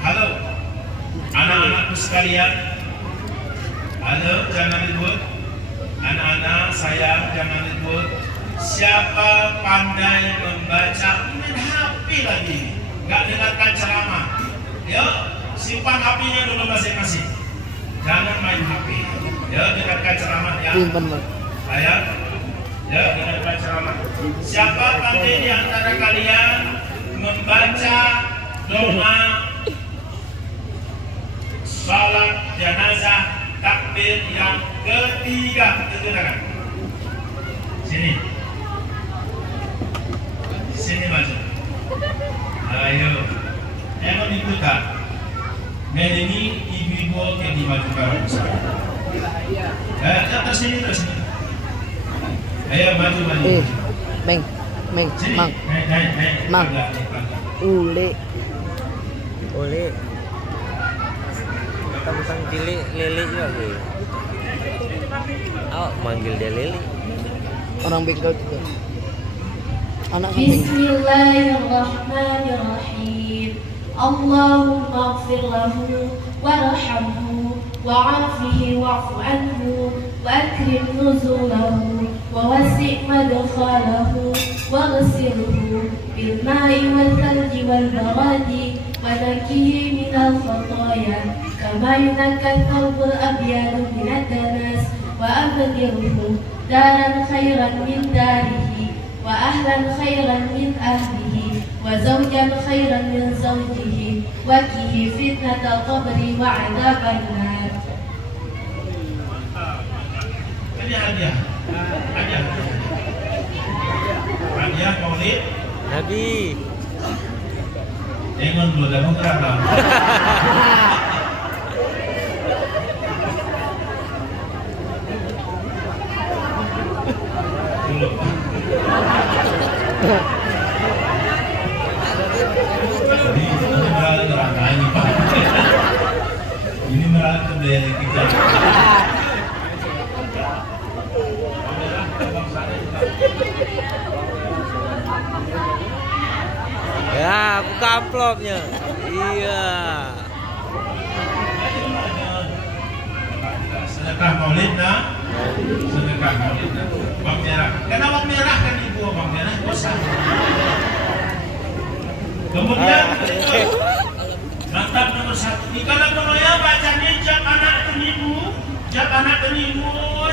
Halo anak-anakku sekalian, halo, jangan ribut. Anak-anak sayang, jangan ribut. Siapa pandai membaca, main HP lagi, nggak dengarkan ceramah, ya simpan HP-nya dulu masing-masing. Jangan main HP, ya dengarkan ceramah ya. Sayang, ya dengarkan ceramah. Siapa pandai di antara kalian membaca doa salat jenazah takbir yang ketiga, dengarkan. Sini maju. Ayo, emang ikutan. Ini ibu-ibu yang dimajukan bersama. Atas sini. Ayo maju. Meng, Sini. Mang. Ule. Kita bukan Lili juga gitu. Oh, manggil dia Lili. Orang bengkel juga. Anak Bismillahirrahmanirrahim. Allahumma ighfir lahu warhamhu wa'afihi wa'fu anhu wa akrim nuzulahu wa wasi' madkhalahu waghsilhu bil ma'i wal thalji wal baradi wa nakkihi minal khataaya kama yunakka thawbul abyadu minad danas wa abdilhu daran khairan min darihi wa ahlan khairan min ahlihi wa zawjan khairan min zawjihi wa qihi fitnatal qabri wa adzaban nar. Ini hadiah Maulid Nabi. Jangan dulu dah berapa. Ini merah kembali kita. Ya, buka amplopnya. Iya. Sedekah Maulid nah. Bang merah. Kenapa merah kan ibu bang merah? Bosan. Kemudian mantap nomor 1. Kalau kemudian bacanya jak anak tenimu,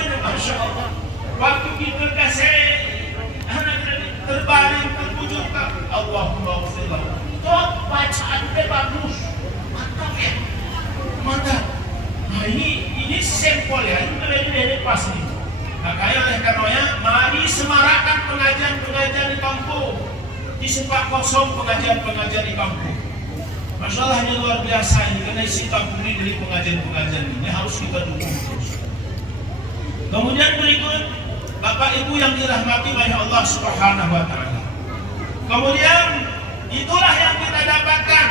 ini masya Allah. Waktu kita kasih anak terbaring terpujuk ke Allahumma ighfir lahu. Kok bacaan bagus, mantap ya, mantap. Nah ini sampel ya, ini pas nih. Makanya oleh karenanya, mari semarakkan pengajian-pengajian di kampung. Di sempat kosong pengajian-pengajian di kampung. Masalahnya luar biasa ini, karena isi kampung ini dari pengajian-pengajian ini harus kita dukung terus. Kemudian berikut, Bapak Ibu yang dirahmati oleh Allah Subhanahu wa Ta'ala. Kemudian itulah yang kita dapatkan.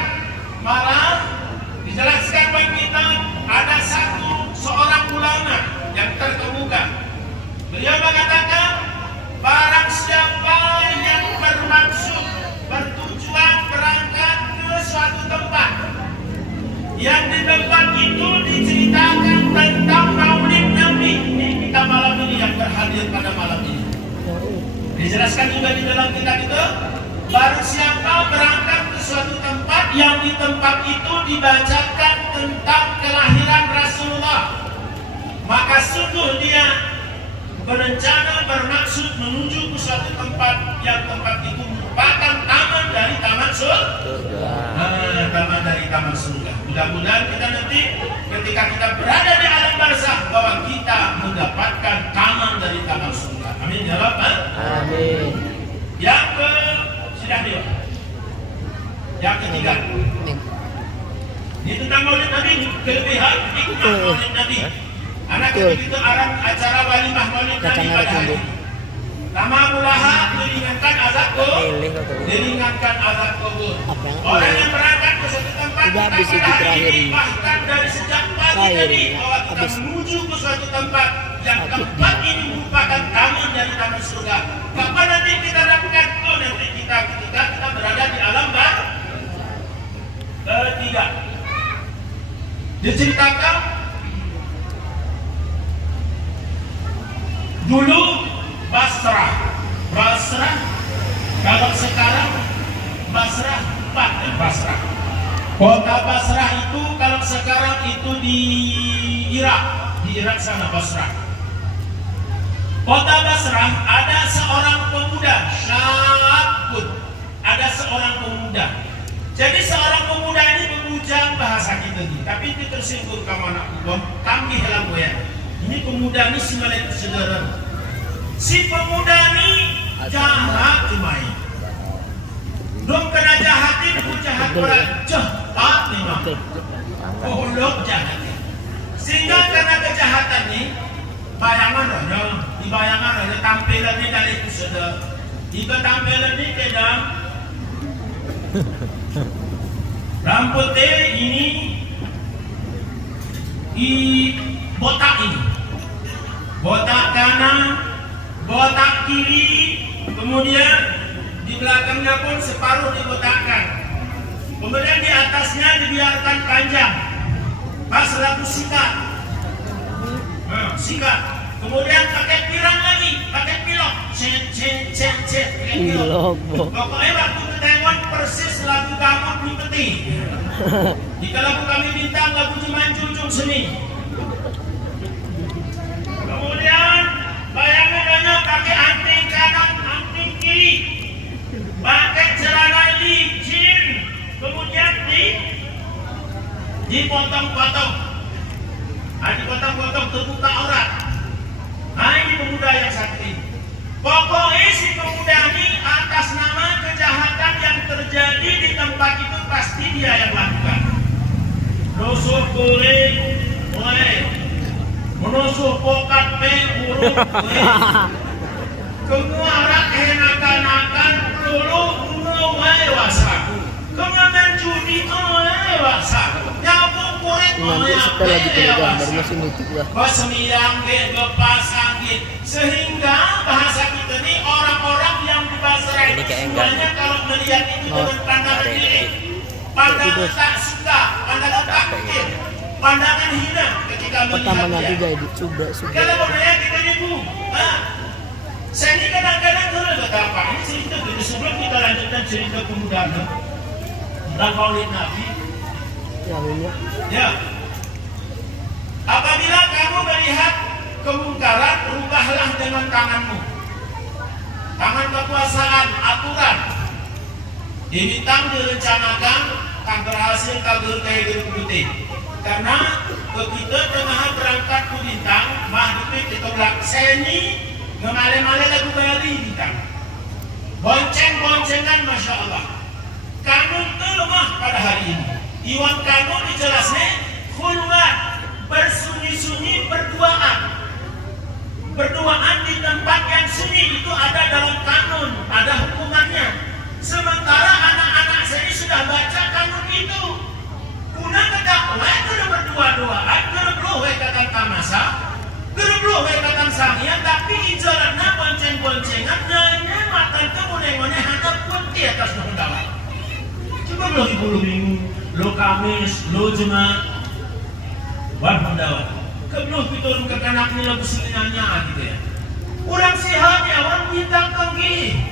Malah dijelaskan bagi kita ada seorang ulama yang terkemuka. Beliau mengatakan, barang siapa yang bermaksud bertujuan berangkat ke suatu tempat yang di tempat itu diceritakan tentang Maulid Nabi. Ini kita malam ini yang berhadir pada malam ini. Dijelaskan juga di dalam kitab itu, barang siapa berangkat ke suatu tempat yang di tempat itu dibacakan tentang kelahiran Rasulullah, maka sungguh dia berencana bermaksud menuju ke suatu tempat yang tempat itu merupakan taman dari taman surga. Taman dari taman surga. Mudah-mudahan kita nanti ketika kita berada di alam barzakh bahwa kita mendapatkan taman dari taman surga. Amin ya Rabbal. Amin. Yang ketiga. Ini tentang Maulid Nabi, kelebihan hikmah Maulid Nabi. Anak Betul. begitu acara walimah maulid Kacang Nabi merah pada hari tumbuh. ini. Lama mulaha diringankan azab Milih kok tadi. diringankan azab kubur. Apa yang Orang milih? yang berangkat ke suatu tempat Tidak kita habis pada itu hari terakhir ini, ini. bahkan dari sejak pagi Terakhir tadi ini, bahwa kita habis. menuju ke suatu tempat yang Habis. tempat ini merupakan taman dari taman surga. Kapan nanti kita dapatkan? Oh, nanti kita ketika kita berada di alam barzakh. Ketiga, diceritakan dulu Basrah, kalau sekarang Basrah, Basrah. Kota Basrah itu kalau sekarang itu di Irak sana Basrah. Kota Basrah ada seorang pemuda, syabun, ada seorang pemuda. Jadi seorang pemuda ini membujang bahasa kita ini, tapi itu tersinggung kamu anak buah, kami dalam goyang. Ini pemuda ini si malaikat saudara. Si pemuda ini jahat main. Dong kena jahatin, jahat berat, jahat memang. Goblok jahat. Sehingga karena kejahatan ini, bayangan aja, di bayangan aja tampilannya dari itu saudara. Jika tampilan ini kedam, rambutnya ini di botak ini, botak kanan, botak kiri, kemudian di belakangnya pun separuh dibotakkan, kemudian di atasnya dibiarkan panjang, pas laku sikat, sikat, kemudian pakai pirang lagi, pakai pilok, Pilok, Bo. pokoknya waktu ketengok persis lagu gamut di peti. Jika lagu kami bintang, lagu cuman cucung seni. Kemudian bayangannya pakai anting kanan, anting kiri, pakai celana licin, kemudian dipotong-potong, dipotong-potong terbuka aurat. Nah ini pemuda yang satu ini. Pokoknya si pemuda ini atas nama kejahatan yang terjadi di tempat itu pasti dia yang lakukan. Nusuh kulit, menusuk pokat huruf, kemuarak enakan-akan pelulu wasak, kemudian judi wasak, nyambung kulit Nanti setelah dipegang baru masih nutup lah. Sembiang pasang sehingga bahasa kita ini orang-orang yang di Basrah Ini ini kayak semuanya kalau melihat itu dengan pandangan diri, pandangan tak suka, pandangan takut, pandangan hina ketika Pertama nanti melihatnya. jadi sudah. Kalau budaya kita ini bu, saya ini kadang-kadang dulu kata apa? Ini cerita dulu sebelum kita lanjutkan cerita pemuda dan Maulid Nabi. Ya, ini. Ya, apabila kamu melihat kemungkaran, rubahlah dengan tanganmu. Tangan kekuasaan, aturan. Diminta direncanakan, tak berhasil kabur kayak gedung putih. Karena begitu tengah berangkat ke bintang, mah itu ditolak seni, ngemale-male lagu Bali bintang. Bonceng-boncengan Masya Allah. Kamu lemah pada hari ini. Iwan kamu dijelasnya, khulwat, bersunyi-sunyi berduaan. Berduaan di tempat yang sunyi itu ada dalam kanun, ada hukumannya. Sementara anak-anak saya sudah baca kanun itu. Kuna kedak wae kudu berdua-duaan, gerebloh wae kakang kamasa, gerebloh wae kakang sangian, tapi ijaranna bonceng-boncengan nanya makan kemuneng-muneng hadap pun di atas nundawan. Coba lo ibu minggu, lo Kamis, lo Jumat, wah nundawan. Kebeluh piturun ke kanak ni lagu selinanya gitu ya. Orang sehat ya, orang bintang tinggi.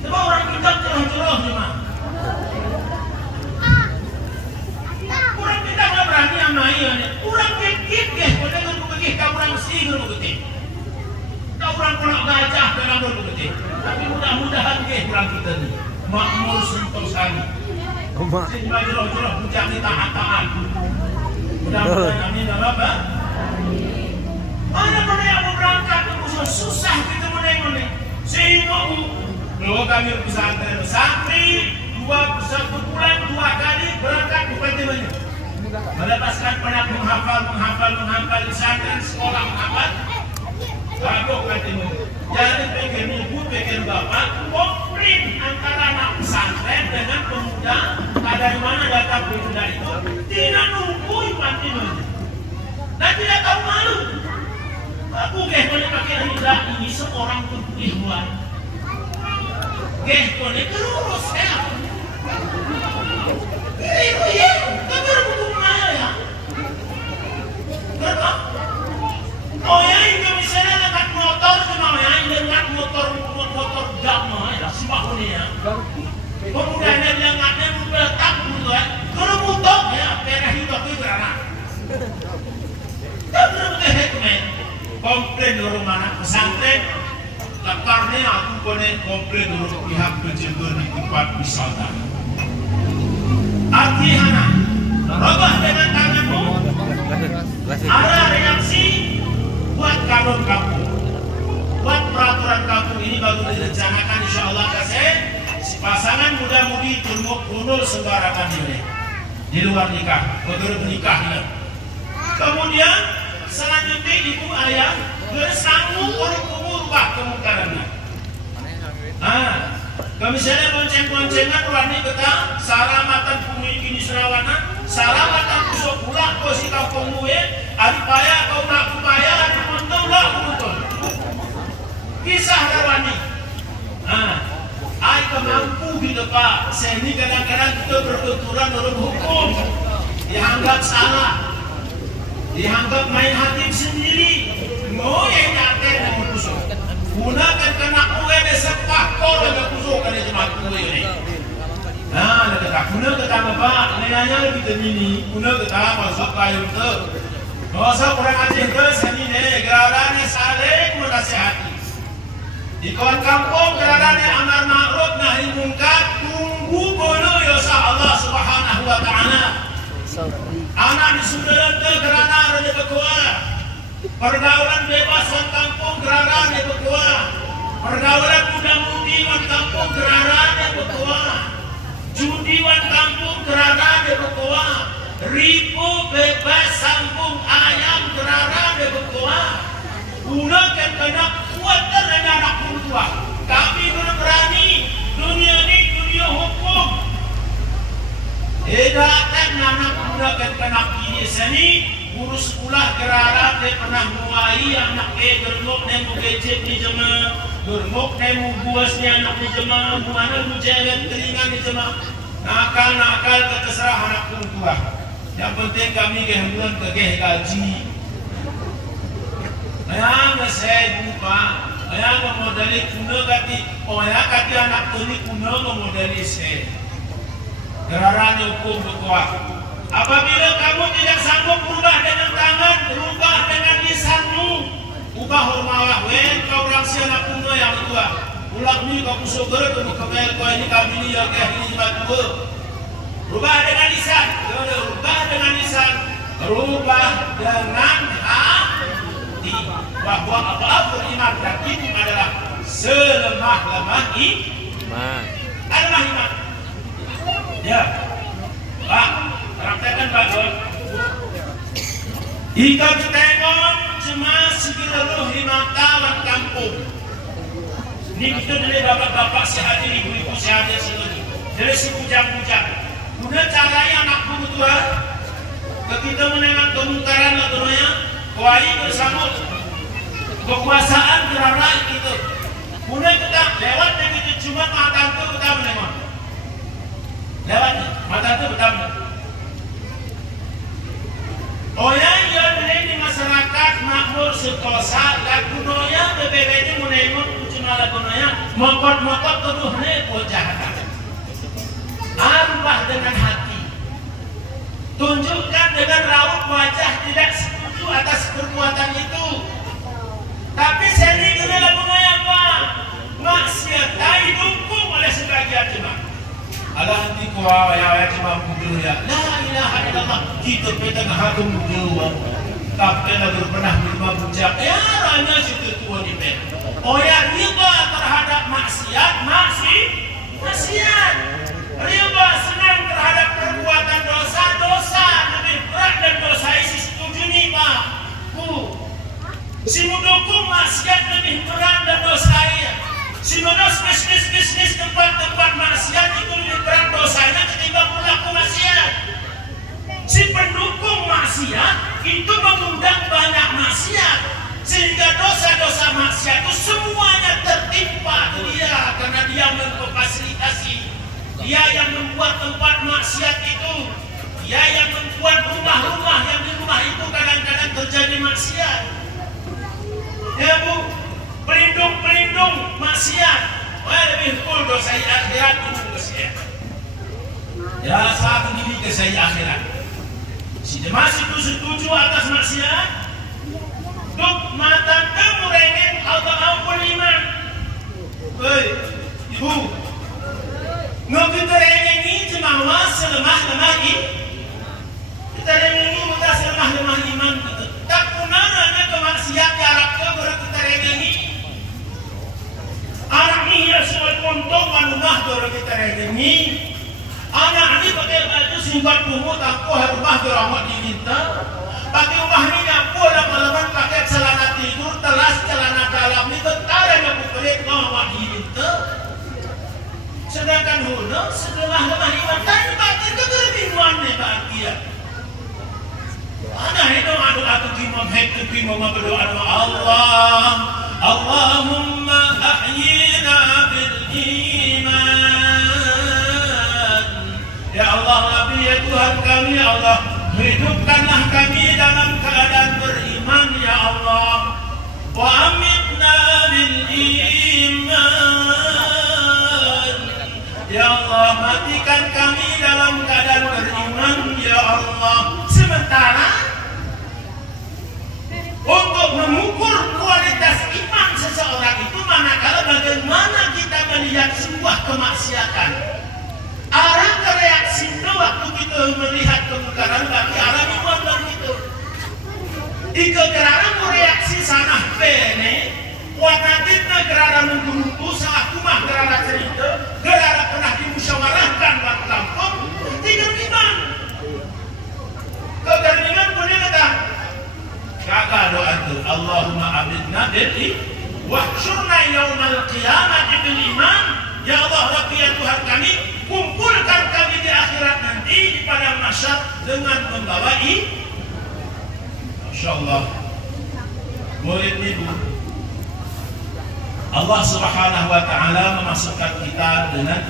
Coba orang bintang cerah-cerah cuma. Orang bintang nggak berani amai ya. Orang kikit ya, pada nggak begitu. Kau orang mesti nggak begitu. Kau orang kolak gajah dalam begitu. Tapi mudah-mudahan ke orang kita ni makmur sentosani. Sehingga cerah-cerah bujang ni taat-taat. Mudah-mudahan amin apa? Mana yang mau berangkat itu susah kita meneng-meneng. Sehingga kalau kami pesantren santri 2 bulan 2 kali berangkat bukan temannya. melepaskan penat menghafal pesantren sekolah menghafal. Bagus katimu. Jadi pengen ibu, pengen bapak, komplain antara anak pesantren dengan pemuda. Dari mana datang pemuda itu? Tidak nungguin pantimu. Dan tidak tahu malu. Aku boleh pakai hendak ini seorang pembunuhan. Boleh terus ya. Itu ya, tapi butuh mana ya? Kenapa? Oh ya, ini misalnya dekat motor cuma ya, dekat motor damai lah, sebab ini ya. Kemudian yang ada meletak dulu ya, kalau butuh ya, perah hidup itu anak. Tapi hekmen, komplain dari mana pesantren, lekarnya aku boleh komplain dari pihak penjaga di tempat wisata. Artinya, robah dengan tanganmu, ada reaksi buat kanun kamu, buat peraturan kamu ini baru direncanakan insya Allah kasih pasangan muda-mudi kunul sembarangan ini di luar nikah, betul menikah ya. Kemudian selanjutnya ibu ayah bersanggup urubah kemungkarannya. Misalnya bonceng-boncengan warni kita salamatan pungui kini serawana, salamatan kusuk pula kau si kau pungui, adi payah kau nak kupaya, adi muntul lah muntul. Kisah rawani. Ay kemampu gitu pak. Saya ini kadang-kadang kita berbenturan dalam hukum, dianggap salah, dianggap main hakim sendiri. Mau yang nyaten yang kusuk. Gunakan kena kue besar pakor agak kusuk kan jemaat kue ini. Nah, kita guna kita apa? Nilainya lebih tinggi. Guna kita masuk kayu itu. Masuk orang Aceh itu seni nih. Gerakannya saling menasihati. Di kawan kampung gerakannya amar ma'ruf nahi munkar. Tunggu dulu ya Allah Subhanahu Wa Taala. Anak di Sudan itu gerakan ada berkuah. Pergaulan bebas wan kampung gerakan yang berkuah. Pergaulan muda-mudi wan kampung gerakan yang berkuah. Judi wan kampung gerakan yang berkuah. Ribu bebas sambung ayam gerakan yang berkuah. Gunakan kena kuat dengan anak tua. Kami berani dunia ini dunia hukum. Tidak anak gunakan kena kini seni. Urus ulah gerara dia pernah mulai anak germok nemu kecil di jemaah, germok nemu buasnya anak di jemaah, mana mujalan telinga di jemaah, nakal keterserah anak tua. Yang penting kami kehidupan kegeh gaji. Ayah saya lupa, ayah memodali kuno kati, ayah kati anak ini kuno memodali saya. Gerara hukum berkuah. Apabila kamu tidak sanggup berubah dengan tangan, berubah dengan lisanmu. Ubah hormawah, kau rangsi anak kuno yang tua. Ulang ni kau kusuger, kau kemel, kau ini kami ni yang ini cuma dua. Berubah dengan lisan, berubah dengan lisan, berubah dengan hati. Bahwa apa-apa iman dan itu adalah selemah-lemah iman. Adalah iman. Ya, Pak. Praktekkan bagus. Ika ketengok cuma sekitar lima tahun kampung. Ini kita dari bapak-bapak sehadir, ibu-ibu sehadir seluruh. Dari si bujang-bujang. Udah caranya anak buku tua. Kita menengah kemungkaran lagunya. Kuali bersama kekuasaan gerak gitu. Udah kita lewat begitu cuma mata itu kita menengok. Lewat mata itu pertama. Oh ya, beli di masyarakat makmur sekosa, lagunoya bebeknya menengok cuma lagunoya, mokot tuduhnya bocah. Arubah dengan hati, tunjukkan dengan raut wajah tidak setuju atas perbuatan itu. Tapi sendiri kena lagunoya apa? Maksiat tai dukung oleh sebagian jemaah. Allah nanti kuah ya cuma bugil ya. La ilaha illallah. Kita petang hakum bugil. Tapi nak pernah menerima bujak. Ya hanya situ tua di pet. Oh ya riba terhadap maksiat maksiat. Riba senang terhadap perbuatan dosa lebih Si mendukung maksiat lebih berat dan dosanya. Si menos bisnis tempat-tempat maksiat itu lebih berat dosanya ketimbang pelaku maksiat. Si pendukung maksiat itu mengundang banyak maksiat, sehingga dosa-dosa maksiat itu semuanya tertimpa dia karena dia memfasilitasi, dia yang membuat tempat maksiat itu, dia yang membuat rumah-rumah yang di rumah itu kadang-kadang terjadi maksiat. Ya Bu, pelindung maksiat, wah lebih cool dosa akhirat itu maksiat. Ya satu ini ke saya akhirat. Si masih setuju atas maksiat, duk mata kamu rengeng atau ampun iman. Hei, ibu, nggak kita rengengi cuma selemah-lemah ini. Kita rengengi kita selemah-lemah iman. Tak punahnya kemaksiat jaraknya berat kita rengengi. Anak ini ya semua untung manumah berat kita rengengi. Anak ini pakai baju singkat pungut aku rumah beramot diminta. Pakai rumah ini aku lama-lama pakai celana tidur, telas celana dalam ini bentar yang aku pelit ngawak diminta. Sedangkan hulu setelah-lemah iman tadi batin kegeribuan nih bahagia. Ada itu adu kimam hektu kimam berdoa Allah, Allahumma ahyina bil iman. Ya Allah, Nabi ya Tuhan kami ya Allah, hidupkanlah kami dalam keadaan beriman ya Allah. Wa amitna bil iman. Ya Allah, matikan kami dalam keadaan beriman ya Allah. Sementara untuk mengukur kualitas iman seseorang itu manakala bagaimana kita melihat sebuah kemaksiatan. Arah reaksi itu waktu kita melihat kemungkaran bagi arah iman dan itu. Ika gerara reaksi sanah pene, warna kita gerara menggerutu, sangat kumah gerara cerita, gerara pernah dimusyawarahkan waktu kampung, tiga iman. Kegeriman boleh kata, kakak doa itu, Allahumma abidna bil wahsyurna yaumal qiyamati bil iman. Ya Allah, Rabbi ya Tuhan kami, kumpulkan kami di akhirat nanti di padang mahsyar dengan membawa Masya Allah. Murid ibu, Allah Subhanahu wa Ta'ala memasukkan kita dengan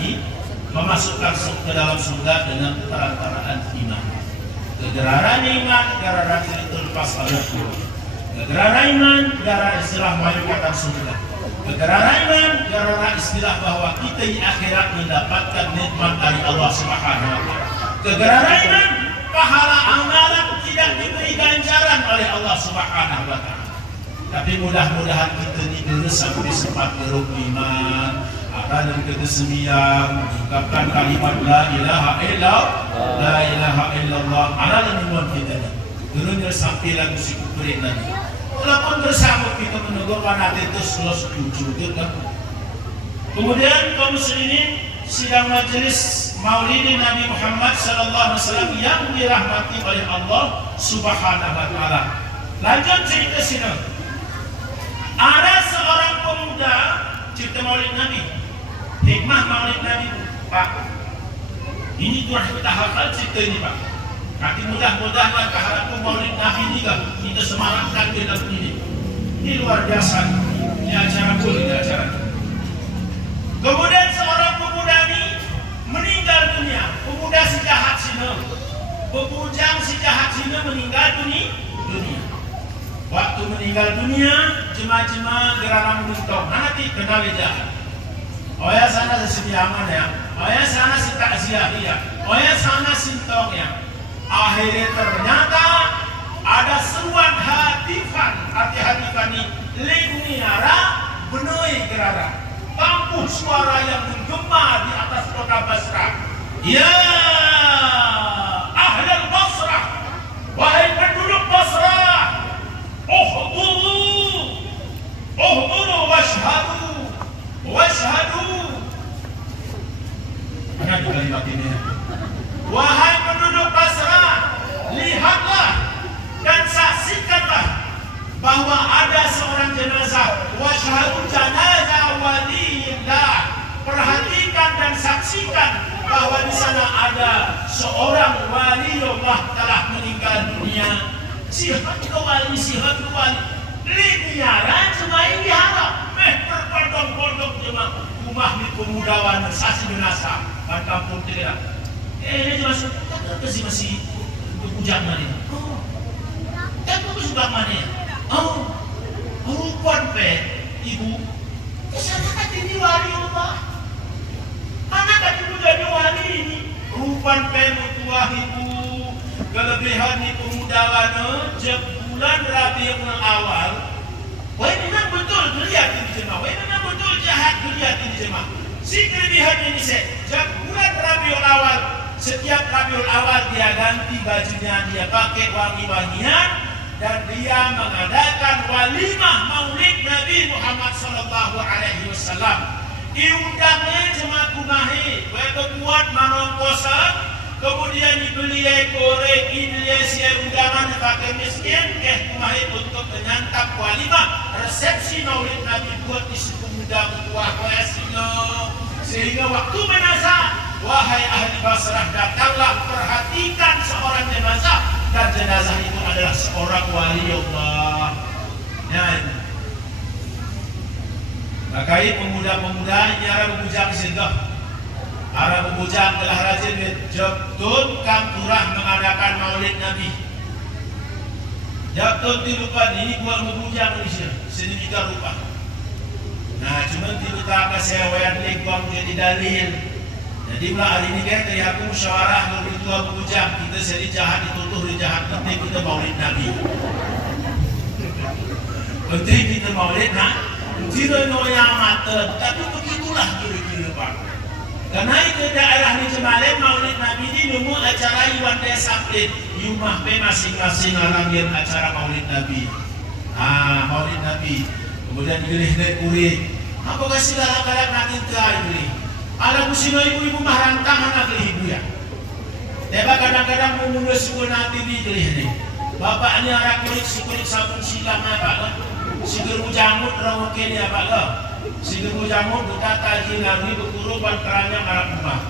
memasukkan ke dalam surga dengan keterantaraan iman. Kegeraran iman, kegeraran cerita lepas al-Qur. Kegeraran iman, kegeraran istilah mayukatan surga. Kegeraran iman, kegeraran istilah bahwa kita di akhirat mendapatkan nikmat dari Allah Subhanahu wa Ta'ala. Kegeraran iman, pahala amalan tidak diberi ganjaran oleh Allah Subhanahu wa Ta'ala. Tapi mudah-mudahan kita diberi sampai sempat geruk iman, akan dan kita sembiang mengucapkan kalimat la ilaha illallah. Ada lembut kita ni. Gurunya sampai lagu si kuperin nanti. Walaupun bersama kita menegur panat itu sudah setuju kan. Kemudian kaum muslimin sidang majelis Maulidin Nabi Muhammad sallallahu alaihi wasallam yang dirahmati oleh Allah Subhanahu wa Ta'ala. Lanjut cerita sini. Ada seorang pemuda cerita Maulid Nabi. Hikmah Maulid Nabi, Pak. Ini sudah kita hafal cerita ini, Pak. Tapi mudah-mudahan keharapan Maulid Nabi ini kita semarangkan di dalam ini. Ini luar biasa. Ini acara pun, ini acara. Kemudian seorang pemuda ini meninggal dunia. Pemuda si jahat sini, pepujang si jahat sini meninggal dunia. Waktu meninggal dunia, jemaah-jemaah gerana menuntung. Nanti kenal jahat. Oh ya sana sesediaman ya. Oh ya sana si takziah ya. Oh ya sana sintong ya. Akhirnya ternyata ada seruan hatifan. Hati-hatifan ini lingniara benoi gerara. Tampuh suara yang menggema di atas kota Basrah. Ya ahlul Basrah, wahai penduduk Basrah, uhduru washhadu. Mana di kalimat ini? Wahai penduduk Basrah, lihatlah dan saksikanlah bahwa ada bahwa di sana ada seorang waliullah telah meninggal dunia. Sihat ke wali, sihat ke wali. Liniaran semain diharap. Berpondong-pondong cuma rumah di pemudawan sasi jenazah. Pada kampung Tegera. Ini cuma tak ke masih bujang mana? Oh, tak ke sudah mana? Oh, rupan pe ibu. Kesana kan ini waliullah. Anak kan ibu jadi wali ini. Rupan pe mutuah ibu. Kelebihan di pemudawan bulan Rabiul Awal. Wah memang betul lihat ini jemaah. Wah memang betul jahat lihat ini jemaah. Si kelebihan ini bulan Rabiul Awal. Setiap Rabiul Awal dia ganti bajunya, dia pakai wangi-wangian dan dia mengadakan walimah Maulid Nabi Muhammad sallallahu alaihi wasallam. Diundangnya jemaah kumahi, buat manongkosan. Kemudian dibeli korek Indonesia undangan pakai miskin kumahi untuk menyantap walimah resepsi Maulid Nabi buat di suku muda tua koyasino. Sehingga waktu jenazah, wahai ahli Basrah, datanglah perhatikan seorang jenazah dan jenazah itu adalah seorang waliullah. Nah, makanya pemuda-pemuda nyara bujang singgah. Arab bujang telah rajin jabtun kamturah mengadakan Maulid Nabi. Jabtun di lupa ini buat bujang Indonesia sedemikian rupa. Nah, cuma tiba-tiba kesewayan lingkuang jadi dalil. Jadi pula hari ini kan dari aku musyawarah berdua bujang kita jadi jahat ditutuh di jahat penting kita Maulid Nabi. Penting kita Maulid tidak noya mata, tapi begitulah kira-kira Pak. Karena itu daerah ni Cemalen Maulid Nabi ini nemu acara Iwan Desa Saplit Yumah pe masing-masing alangir acara Maulid Nabi. Maulid Nabi. Kemudian dipilih dari kurit. Apakah segala-galak nanti terjadi? Ada musino ibu-ibu mahrantang anak ibu ya. Teba kadang-kadang memulai suku nanti dipilih ni. Bapak ni arah kulit si kulit sabun silang apa lah? Si geru jamut rawakin ya apa lah? Si geru jamut buka taji ngari berkuruban kerana arah rumah.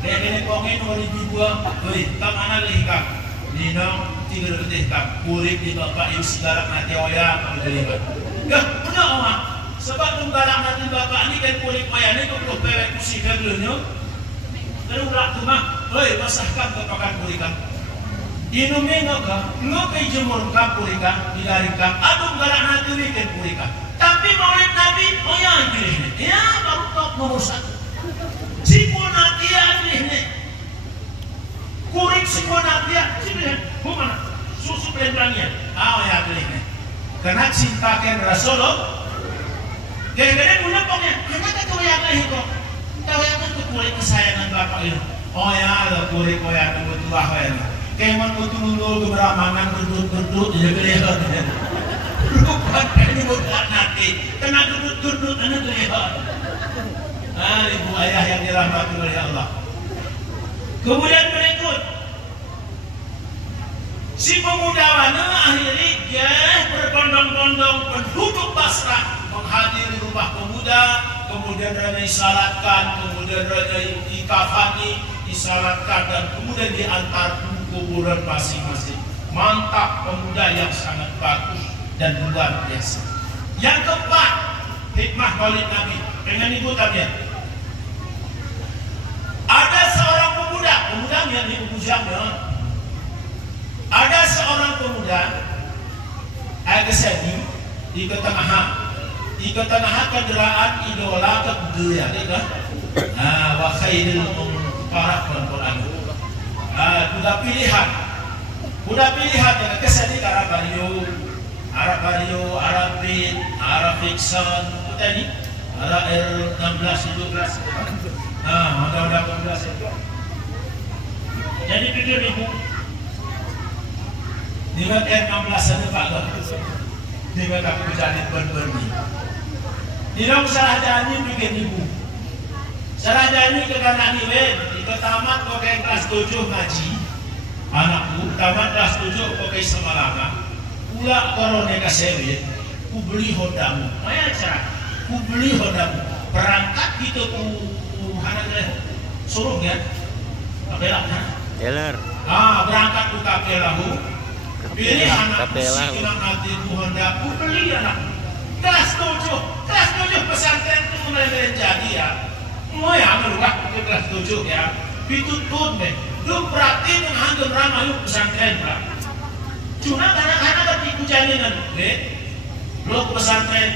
Dia kena kongin wali dibuang. Hei, tak mana lihkak? Nino tiga letih kak. Kulit di bapak ibu segala nanti oya kamu dilihat. Gak punya orang. Sebab tunggalang nanti bapak ni kan kulit oya ni kau pewek kusikan dulunya. Terus ulah tu mah. Hei, basahkan kepakan kulikan. Inumin ka, ngopi jemur ka purika, dilarikan, aduh galak nanti weekend purika. Tapi Maulid Nabi, oh ya pilih ni, ya baru top nomor 1. Si nanti ya pilih ni, kurik si nanti ya, si pilih, mana? Susu pelengkangnya, oh ya pilih ni. Karena cinta kan Rasulullah, kadang-kadang punya pokoknya, kenapa kau yang lagi kok? Kau yang itu kurik kesayangan bapak itu, oh ya ada kurik kau yang kebetulan kau yang. Keman betul-betul keberamangan berdut-berdut dia kelihatan. Rupan ini bukan nanti, kena berdut-berdut anak kelihatan. Ibu ayah yang dirahmati oleh Allah. Kemudian berikut, si pemuda mana akhirnya dia berbondong-bondong penduduk Basrah menghadiri rumah pemuda, kemudian raja disalatkan, kemudian raja dikafani, disalatkan dan kemudian diantar kuburan masing-masing. Mantap, pemuda yang sangat bagus dan luar biasa. Yang keempat, hikmah Maulid Nabi. Dengan ibu tanya, ada seorang pemuda yang ibu bujangnya. Ada seorang pemuda agak sedih di ketengahan kendaraan idola kebudayaan, kan? Wa khairil para perempuan. Kuda pilihan yang kesini Arab Vario, Arab Beat, Arab Fiction, tadi Arab R16, 17. Ada 16 itu. Jadi pikir ibu, dengan R16 ada Pak Gak, dengan aku berjalan berberni. Tidak salah jalan bikin ibu. Salah jalan ke kanan ibu. Tamat pakai kelas 7 ngaji, anakku tamat kelas 7 pakai semalama, pula korone kasewit, ku beli Hondamu, maya cara, ku beli Hondamu, perangkat gitu ku anak suruh ya, kapela kan? Teller. Berangkat ke kapelahu, pilih anak Kapela. si bilang hati Tuhan aku beli anak. Kelas 7 pesantren itu mulai jadi ya. Mau ya meluak ke kelas 7 ya, pitutut deh. Lu berarti yang hantu ramah lu pesantren lah. Cuma kadang-kadang ketipu jalinan, deh. Lu pesantren,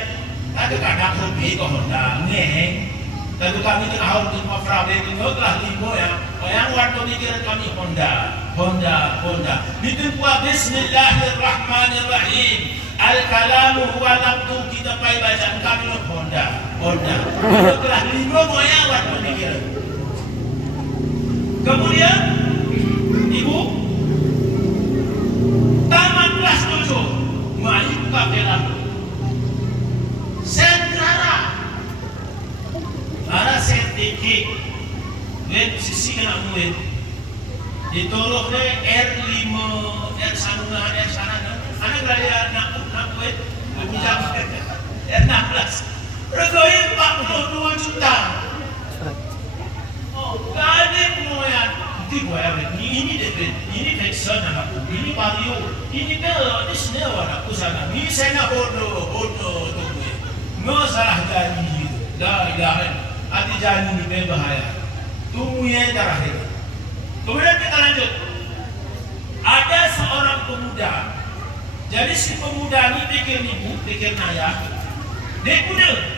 ada kadang hobi kok Honda ngeng. Tapi kami di ahal di Mafrawe itu telah limo ya. Yang waktu pikiran kami Honda. Ditumpu Bismillahirrahmanirrahim. Al-kalamu huwa naftu kita pai bacaan kami lo Honda. Telah limo ya waktu pikiran. Kemudian ibu taman kelas 7 maju kapela. Sentrara ada sertifikat web sisi kena muid ditolong deh R5 R1 R1 anak gaya nak web bijak R16 regoi 42 juta gade moyan di boya ini deh ini teksan anak ini Mario ini bel di sini anak sana ini saya bodoh tuh nggak salah jadi dah hati jangan ini bahaya. Tunggu ya terakhir. Kemudian kita lanjut. Ada seorang pemuda. Jadi si pemuda ini pikir ibu, pikir ayah. Dia kuda.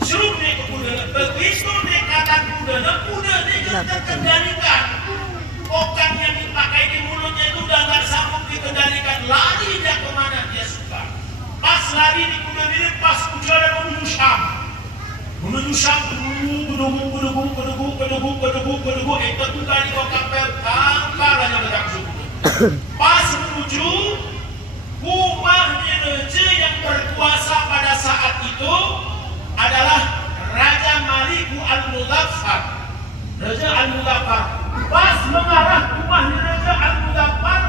Suruh dia ke kuda. Begitu dia kata kuda dia terkendalikan. Okan yang dipakai di mulutnya itu udah nggak sanggup dikendalikan. Lari dia kemana dia suka. Pas lari di kuda ini pas kuda menuju Syam. Menuju Syam, bedugu, itu tadi kau kapel tangkar aja berang suku. Pas menuju rumah raja yang berkuasa pada saat itu adalah Raja Maliku Al-Muzaffar. Raja Al-Muzaffar. Pas mengarah rumah Raja Al-Muzaffar,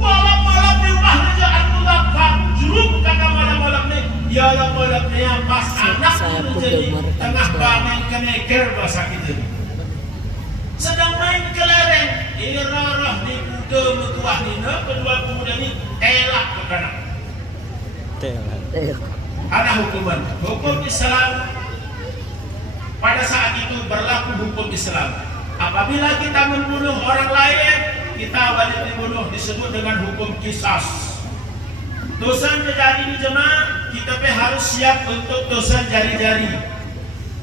malam-malam di rumah Raja Al-Muzaffar, juruk kata malam-malam ini. Ya malamnya pas anak jadi tengah bangun keneker bahasa kita. Sedang main kelereng, ini rarah di kuda metuah ini, kedua pemuda ini telak ke kanan. Ada hukum Islam. Pada saat itu berlaku hukum Islam. Apabila kita membunuh orang lain, kita wajib dibunuh, disebut dengan hukum qisas. Dosa jari jemaah, kita harus siap untuk dosa jari-jari.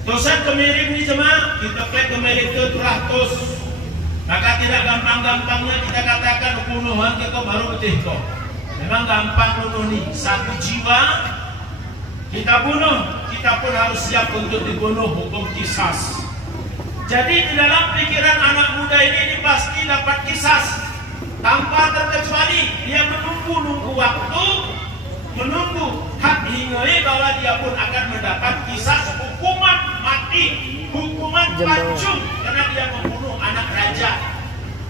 Dosa kemiring di jemaah, kita kemiring ke teratus. Maka tidak gampang-gampangnya kita katakan pembunuhan kita baru betul kok. Memang gampang bunuh nih, satu jiwa kita bunuh, kita pun harus siap untuk dibunuh hukum qisas. Jadi di dalam pikiran anak muda ini pasti dapat qisas. Tanpa terkecuali dia menunggu waktu, menunggu hak hingga bahwa dia pun akan mendapat kisah hukuman mati, hukuman pancung karena dia membunuh anak raja.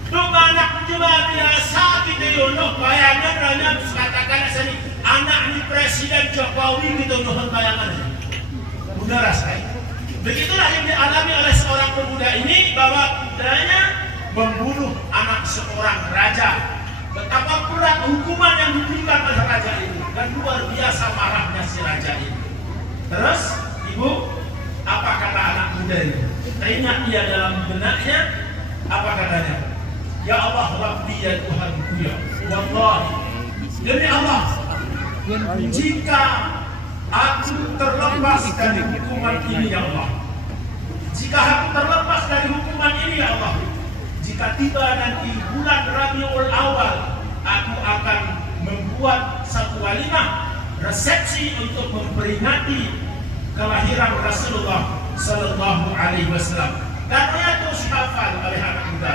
Tunggu anak juga biasa kita yono bayangan raja katakan sini anak ini Presiden Jokowi gitu nuhun bayangan. Benar rasanya. Begitulah yang dialami oleh seorang pemuda ini bahwa putranya membunuh anak seorang raja. Betapa berat hukuman yang diberikan oleh raja ini dan luar biasa marahnya si raja ini. Terus, ibu, apa kata anak muda ini? Teringat dia dalam benaknya, apa katanya? Ya Allah, Rabbi ya Tuhanku ya, wallahi, demi Allah, jika aku terlepas dari hukuman ini ya Allah, jika aku terlepas dari hukuman ini ya Allah, jika tiba nanti bulan Rabiul Awal, aku akan membuat satu walimah resepsi untuk memperingati kelahiran Rasulullah Sallallahu Alaihi Wasallam. Dan ia terus hafal oleh anak muda.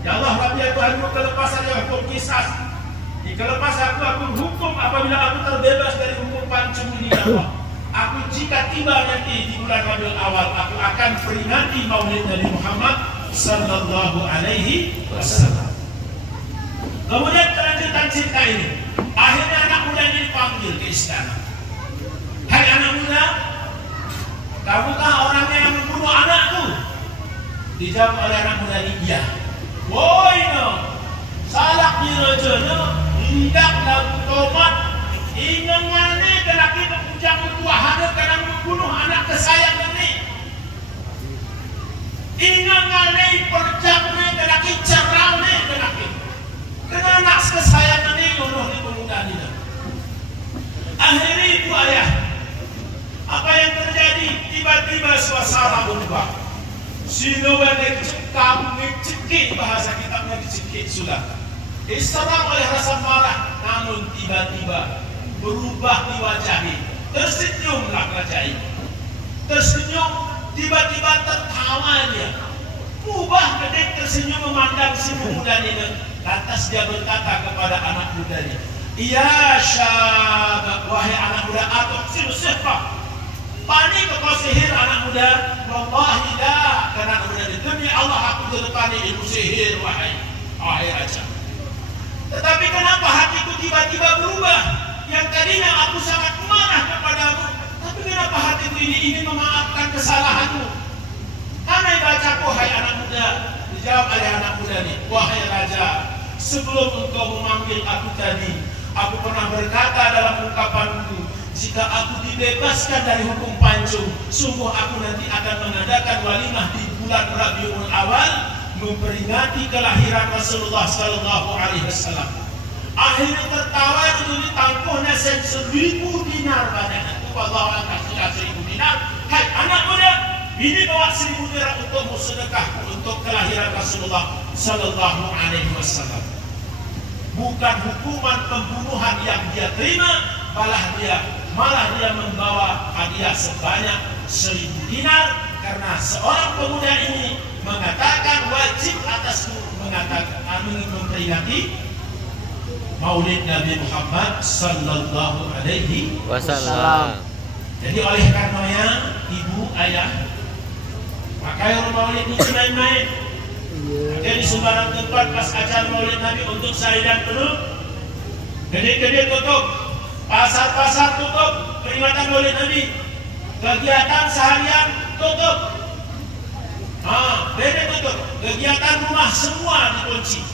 Ya Allah, Rabbi ya Tuhanku, kelepasan yang hukum kisas. Di kelepasan aku hukum apabila aku terbebas dari hukum pancung ini ya Allah. Aku jika tiba nanti di bulan Rabiul Awal, aku akan peringati Maulid Nabi Muhammad Sallallahu Alaihi Wasallam. Kemudian kelanjutan cerita ini, akhirnya anak muda ini dipanggil ke istana. Hai anak muda, kamukah orangnya yang membunuh anakku? Dijawab oleh anak muda ini, iya. Woi no, salak ni raja no, hendak lagu tomat, ingangannya kelaki pepujang membuahana karena membunuh anak kesayangan ni. Ingangannya perjangnya kelaki cerangnya kelaki. Kena anak kesayangan ni yono di pemuda ni. Akhirnya ibu ayah, apa yang terjadi? Tiba-tiba suasana berubah. Sinuwan dicekam, dicekik, bahasa kitabnya dicekik sudah. Diserang oleh rasa marah, namun tiba-tiba berubah di wajahnya. Tersenyumlah raja ini. Tersenyum, tiba-tiba tertawa dia. Ubah kedek tersenyum memandang si pemuda ini. Lantas dia berkata kepada anak muda ini, "Ya syabab, wahai anak muda, atau siapa? Pani kau sihir anak muda? Wallahi la, karena anak muda demi Allah aku terpani ilmu sihir wahai raja. Tetapi kenapa hatiku tiba-tiba berubah? Yang tadinya aku sangat marah kepadamu, tapi kenapa hatiku ini ingin memaafkan kesalahanmu? Mana bacaku wahai anak muda?" Dijawab oleh anak muda ini, "Wahai raja, sebelum engkau memanggil aku tadi, aku pernah berkata dalam ungkapanku, jika aku dibebaskan dari hukum pancung, sungguh aku nanti akan mengadakan walimah di bulan Rabiul Awal memperingati kelahiran Rasulullah Sallallahu Alaihi Wasallam." Akhirnya tertawa itu ditangkuhnya 1.000 dinar badannya. Itu Allah kasih 1.000 dinar. Hai anak muda, ini bawa 1.000 dinar untukmu sedekahku untuk kelahiran Rasulullah Sallallahu Alaihi Wasallam. Bukan hukuman pembunuhan yang dia terima, malah dia membawa hadiah sebanyak 1.000 dinar karena seorang pemuda ini mengatakan wajib atasku memperingati Maulid Nabi Muhammad Sallallahu Alaihi Wasallam. Jadi oleh karenanya ibu ayah, maka Maulid ini main-main. Jadi sembarang tempat pas acara Maulid Nabi untuk sahidan penuh, gede-gede tutup. Pasar-pasar tutup, peringatan Maulid Nabi. Kegiatan seharian tutup. Beda tutup. Kegiatan rumah semua dikunci.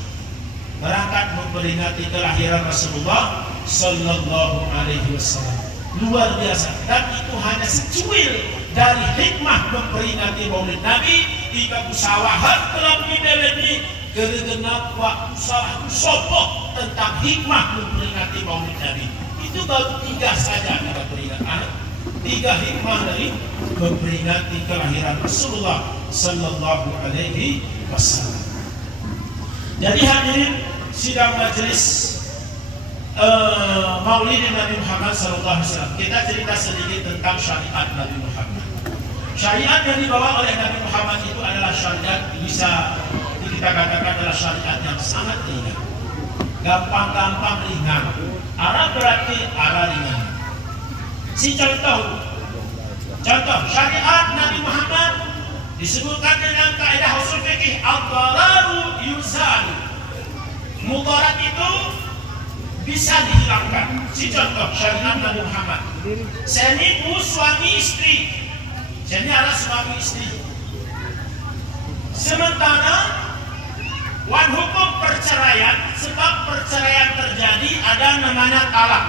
Berangkat memperingati kelahiran Rasulullah Sallallahu Alaihi Wasallam. Luar biasa. Dan itu hanya secuil dari hikmah memperingati Maulid Nabi. Jika usahawan telah menjadi kegenap waktu salah sopoh tentang hikmah memperingati Maulid Nabi. Itu baru 3 saja kita peringatan. 3 hikmah dari memperingati kelahiran Rasulullah Sallallahu Alaihi Wasallam. Jadi hadirin sidang majelis Maulid Nabi Muhammad Sallallahu Alaihi Wasallam. Kita cerita sedikit tentang syariat Nabi Muhammad. Syariat yang dibawa oleh Nabi Muhammad itu adalah syariat bisa kita katakan adalah syariat yang sangat ringan, gampang-gampang ringan. Arab berarti arah ringan. Contoh syariat Nabi Muhammad disebutkan dengan kaidah usul fikih ad-dararu yuzal. Mudarat itu bisa dihilangkan. Contoh syariat Nabi Muhammad. Saya ini suami istri. Jadi ada suami istri. Sementara hukum perceraian, sebab perceraian terjadi ada namanya talak.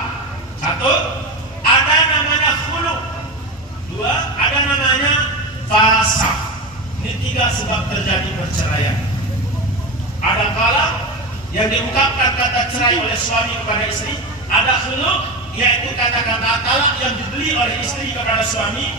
1, ada namanya khulu. 2, ada namanya fasakh. Ini 3 sebab terjadi perceraian. Ada talak yang diungkapkan kata cerai oleh suami kepada istri. Ada khulu, yaitu kata-kata talak yang dibeli oleh istri kepada suami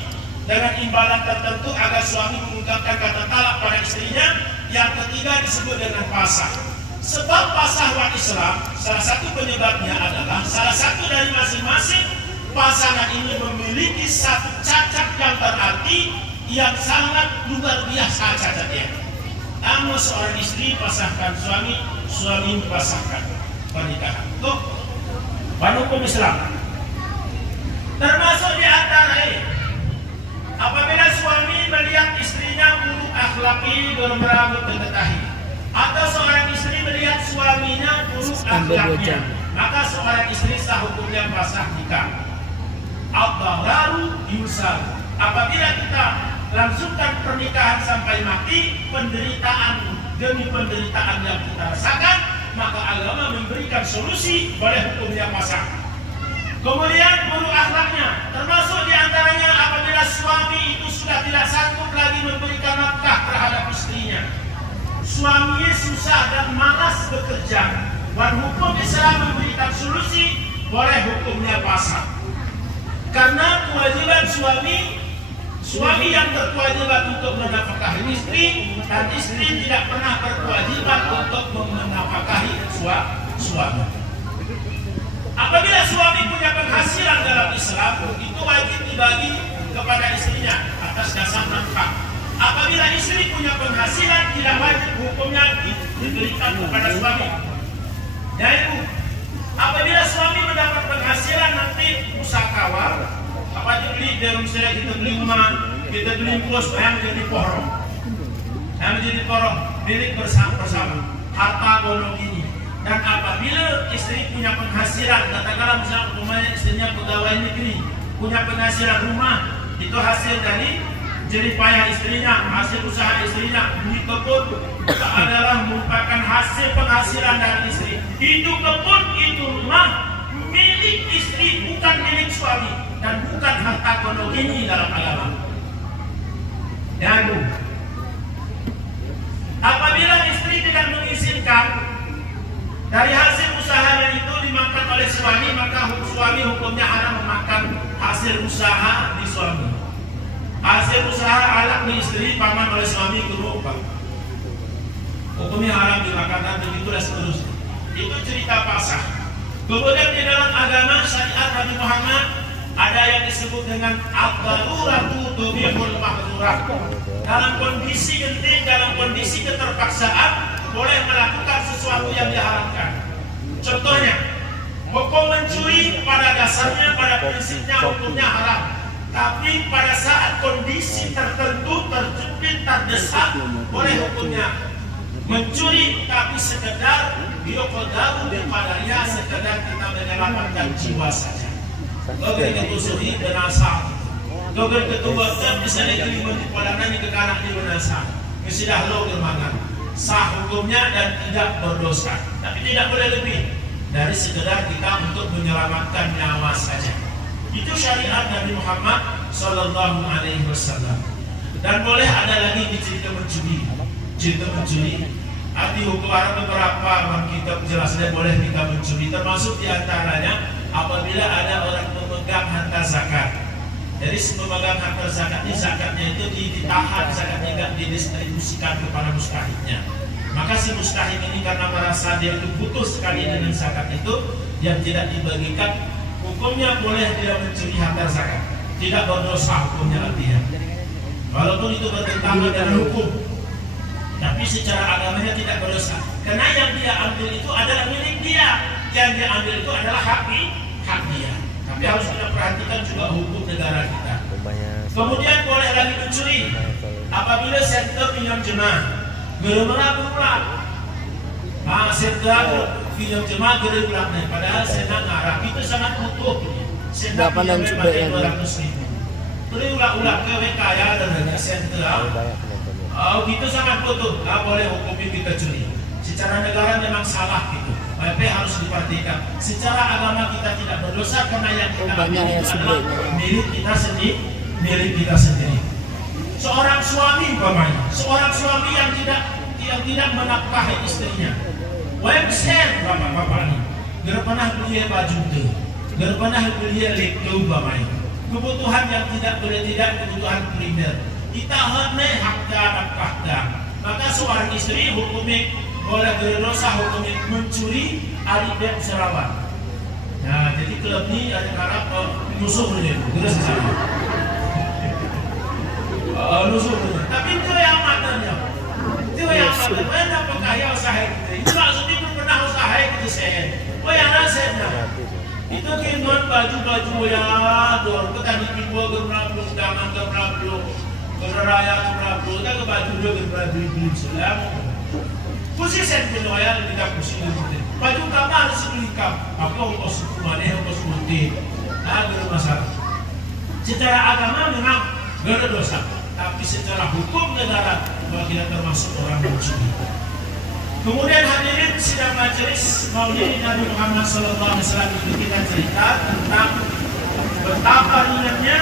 dengan imbalan tertentu agar suami mengungkapkan kata talak pada istrinya. Yang ketiga disebut dengan fasakh. Sebab fasakh umat Islam, salah satu penyebabnya adalah salah satu dari masing-masing pasangan ini memiliki satu cacat yang berarti yang sangat luar biasa cacatnya. Namun seorang istri pasangkan suami, suami pasangkan pernikahan. Tuh, hukum Islam. Termasuk di antara ini, apabila suami melihat istrinya buruk akhlaki, bermerambut berketahi, atau seorang istri melihat suaminya buruk akhlaknya, maka seorang istri sah hukumnya fasakh nikah. Ad-dararu yusal. Apabila kita langsungkan pernikahan sampai mati, penderitaan demi penderitaan yang kita rasakan, maka agama memberikan solusi, boleh hukumnya pasang. Kemudian buruk akhlaknya, termasuk diantaranya apabila suami itu sudah tidak sanggup lagi memberikan nafkah terhadap istrinya, suaminya susah dan malas bekerja, dan hukum Islam memberikan solusi, boleh hukumnya pasang. Karena kewajiban suami yang berkewajiban untuk menafkahi istri, dan istri tidak pernah berkewajiban untuk menafkahi suami. Apabila suami punya penghasilan dalam Islam, itu wajib dibagi kepada istrinya atas dasar nafkah. Apabila istri punya penghasilan, tidak wajib hukumnya diberikan kepada suami. Yaitu, apabila suami mendapat penghasilan nanti musyawarah, apa dibeli dari misalnya kita beli rumah, kita beli pos, yang menjadi porong, milik bersama, harta golong ini. Dan apabila istri punya penghasilan, katakanlah misalnya rumahnya istrinya pegawai negeri, punya penghasilan rumah, itu hasil dari jerih payah istrinya, hasil usaha istrinya, beli kebun, adalah merupakan hasil penghasilan dari istri. Itu kebun, itu rumah, milik istri, bukan milik suami, dan bukan harta konogeni dalam agama. Dan apabila istri tidak mengizinkan dari hasil usahanya itu dimakan oleh suami, maka suami hukumnya haram memakan hasil usaha di suami. Hasil usaha anak di istri paman oleh suami berupa hukumnya haram dimakan, dan begitulah seterusnya. Itu cerita pasah. Kemudian di dalam agama syariat Nabi Muhammad ada yang disebut dengan ad-daruratu tubihul mahdzurah. Dalam kondisi genting, dalam kondisi keterpaksaan, boleh melakukan sesuatu yang diharamkan. Contohnya, hukum mencuri pada dasarnya, pada prinsipnya hukumnya haram. Tapi pada saat kondisi tertentu, terjepit, terdesak, boleh hukumnya mencuri, tapi sekedar biokodaru padanya, sekedar kita menyelamatkan jiwa saja. Doger ketusuri benasa, doger ketua misalnya kelima di padanan di kekanak di benasa, sudah lo germangan. Sah hukumnya dan tidak berdosa, tapi tidak boleh lebih dari sekedar kita untuk menyelamatkan nyawa saja. Itu syariat Nabi Muhammad Sallallahu Alaihi Wasallam. Dan boleh ada lagi di cerita mencuri. Arti hukum ada beberapa kitab jelasnya boleh kita mencuri, termasuk diantaranya apabila ada orang memegang harta zakat. Jadi pemegang harta zakat ini, zakatnya itu ditahan, zakatnya tidak didistribusikan kepada mustahiknya. Maka si mustahik ini karena merasa dia itu putus sekali dengan zakat itu, yang tidak dibagikan, hukumnya boleh dia mencuri harta zakat. Tidak berdosa hukumnya artinya. Walaupun itu bertentangan dengan hukum, tapi secara agamanya tidak berdosa. Karena yang dia ambil itu adalah milik dia, yang dia ambil itu adalah hak dia. Tapi harus kita perhatikan juga hukum negara kita. Kemudian boleh lagi mencuri apabila sektor pinjam jemaah berulang. Sektor pinjam jemaah berulang, padahal senang ngarap itu sangat butuh. Senang pinjam pakai 200.000. Berulang-ulang ke kaya dan hanya sektor. Gitu sangat butuh. Boleh hukumnya kita curi. Secara negara memang salah gitu. Tapi harus diperhatikan. Secara agama kita tidak berdosa karena yang kita ambil itu adalah milik kita sendiri. Seorang suami umpamanya, seorang suami yang tidak menafkahi istrinya. Website bapak-bapak ini, gak pernah beli baju tu, gak pernah beli lektu umpamanya. Kebutuhan yang tidak boleh tidak, kebutuhan primer. Kita hendak hakda nafkahda. Maka seorang istri hukumnya boleh berdosa, hukumnya mencuri adik dia Sarawak. Nah, jadi klub ini ada karena musuh ini, terus sama. Musuh ini. Tapi itu yang matanya. Itu yang matanya. Mana pekaya usaha kita? Itu maksudnya pernah usaha kita sehat. Yang nasibnya. Itu kirimkan baju-baju ya, dor. Kita dikirimkan gerablu, daman gerablu, geraya gerablu. Kita ke baju dia gerablu beli selama. Kusi sentin wayang kita kusi ngerti. Baju kamu harus belikan. Apa ongkos mana ongkos putih. Nah, bermasalah. Secara agama memang gak ada dosa. tapi secara hukum negara bahwa kita termasuk orang mencuri. Kemudian hadirin sidang majelis Maulid Nabi Muhammad SAW itu kita cerita tentang betapa ringannya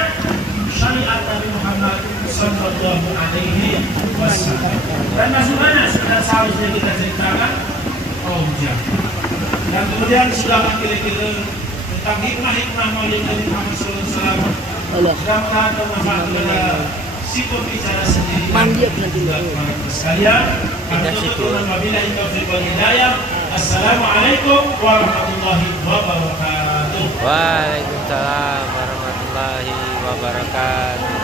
syariat Nabi Muhammad Sallallahu Alaihi Wasallam. Dan bagaimana sudah seharusnya kita ceritakan? Oh jam. Dan kemudian sudah kira-kira tentang hikmah-hikmah Maulid Nabi Muhammad Sallallahu Alaihi Wasallam. Mudah-mudahan bermanfaat kepada si pembicara sendiri. Mandiat nanti sekalian. Assalamualaikum warahmatullahi wabarakatuh. Waalaikumsalam warahmatullahi wabarakatuh.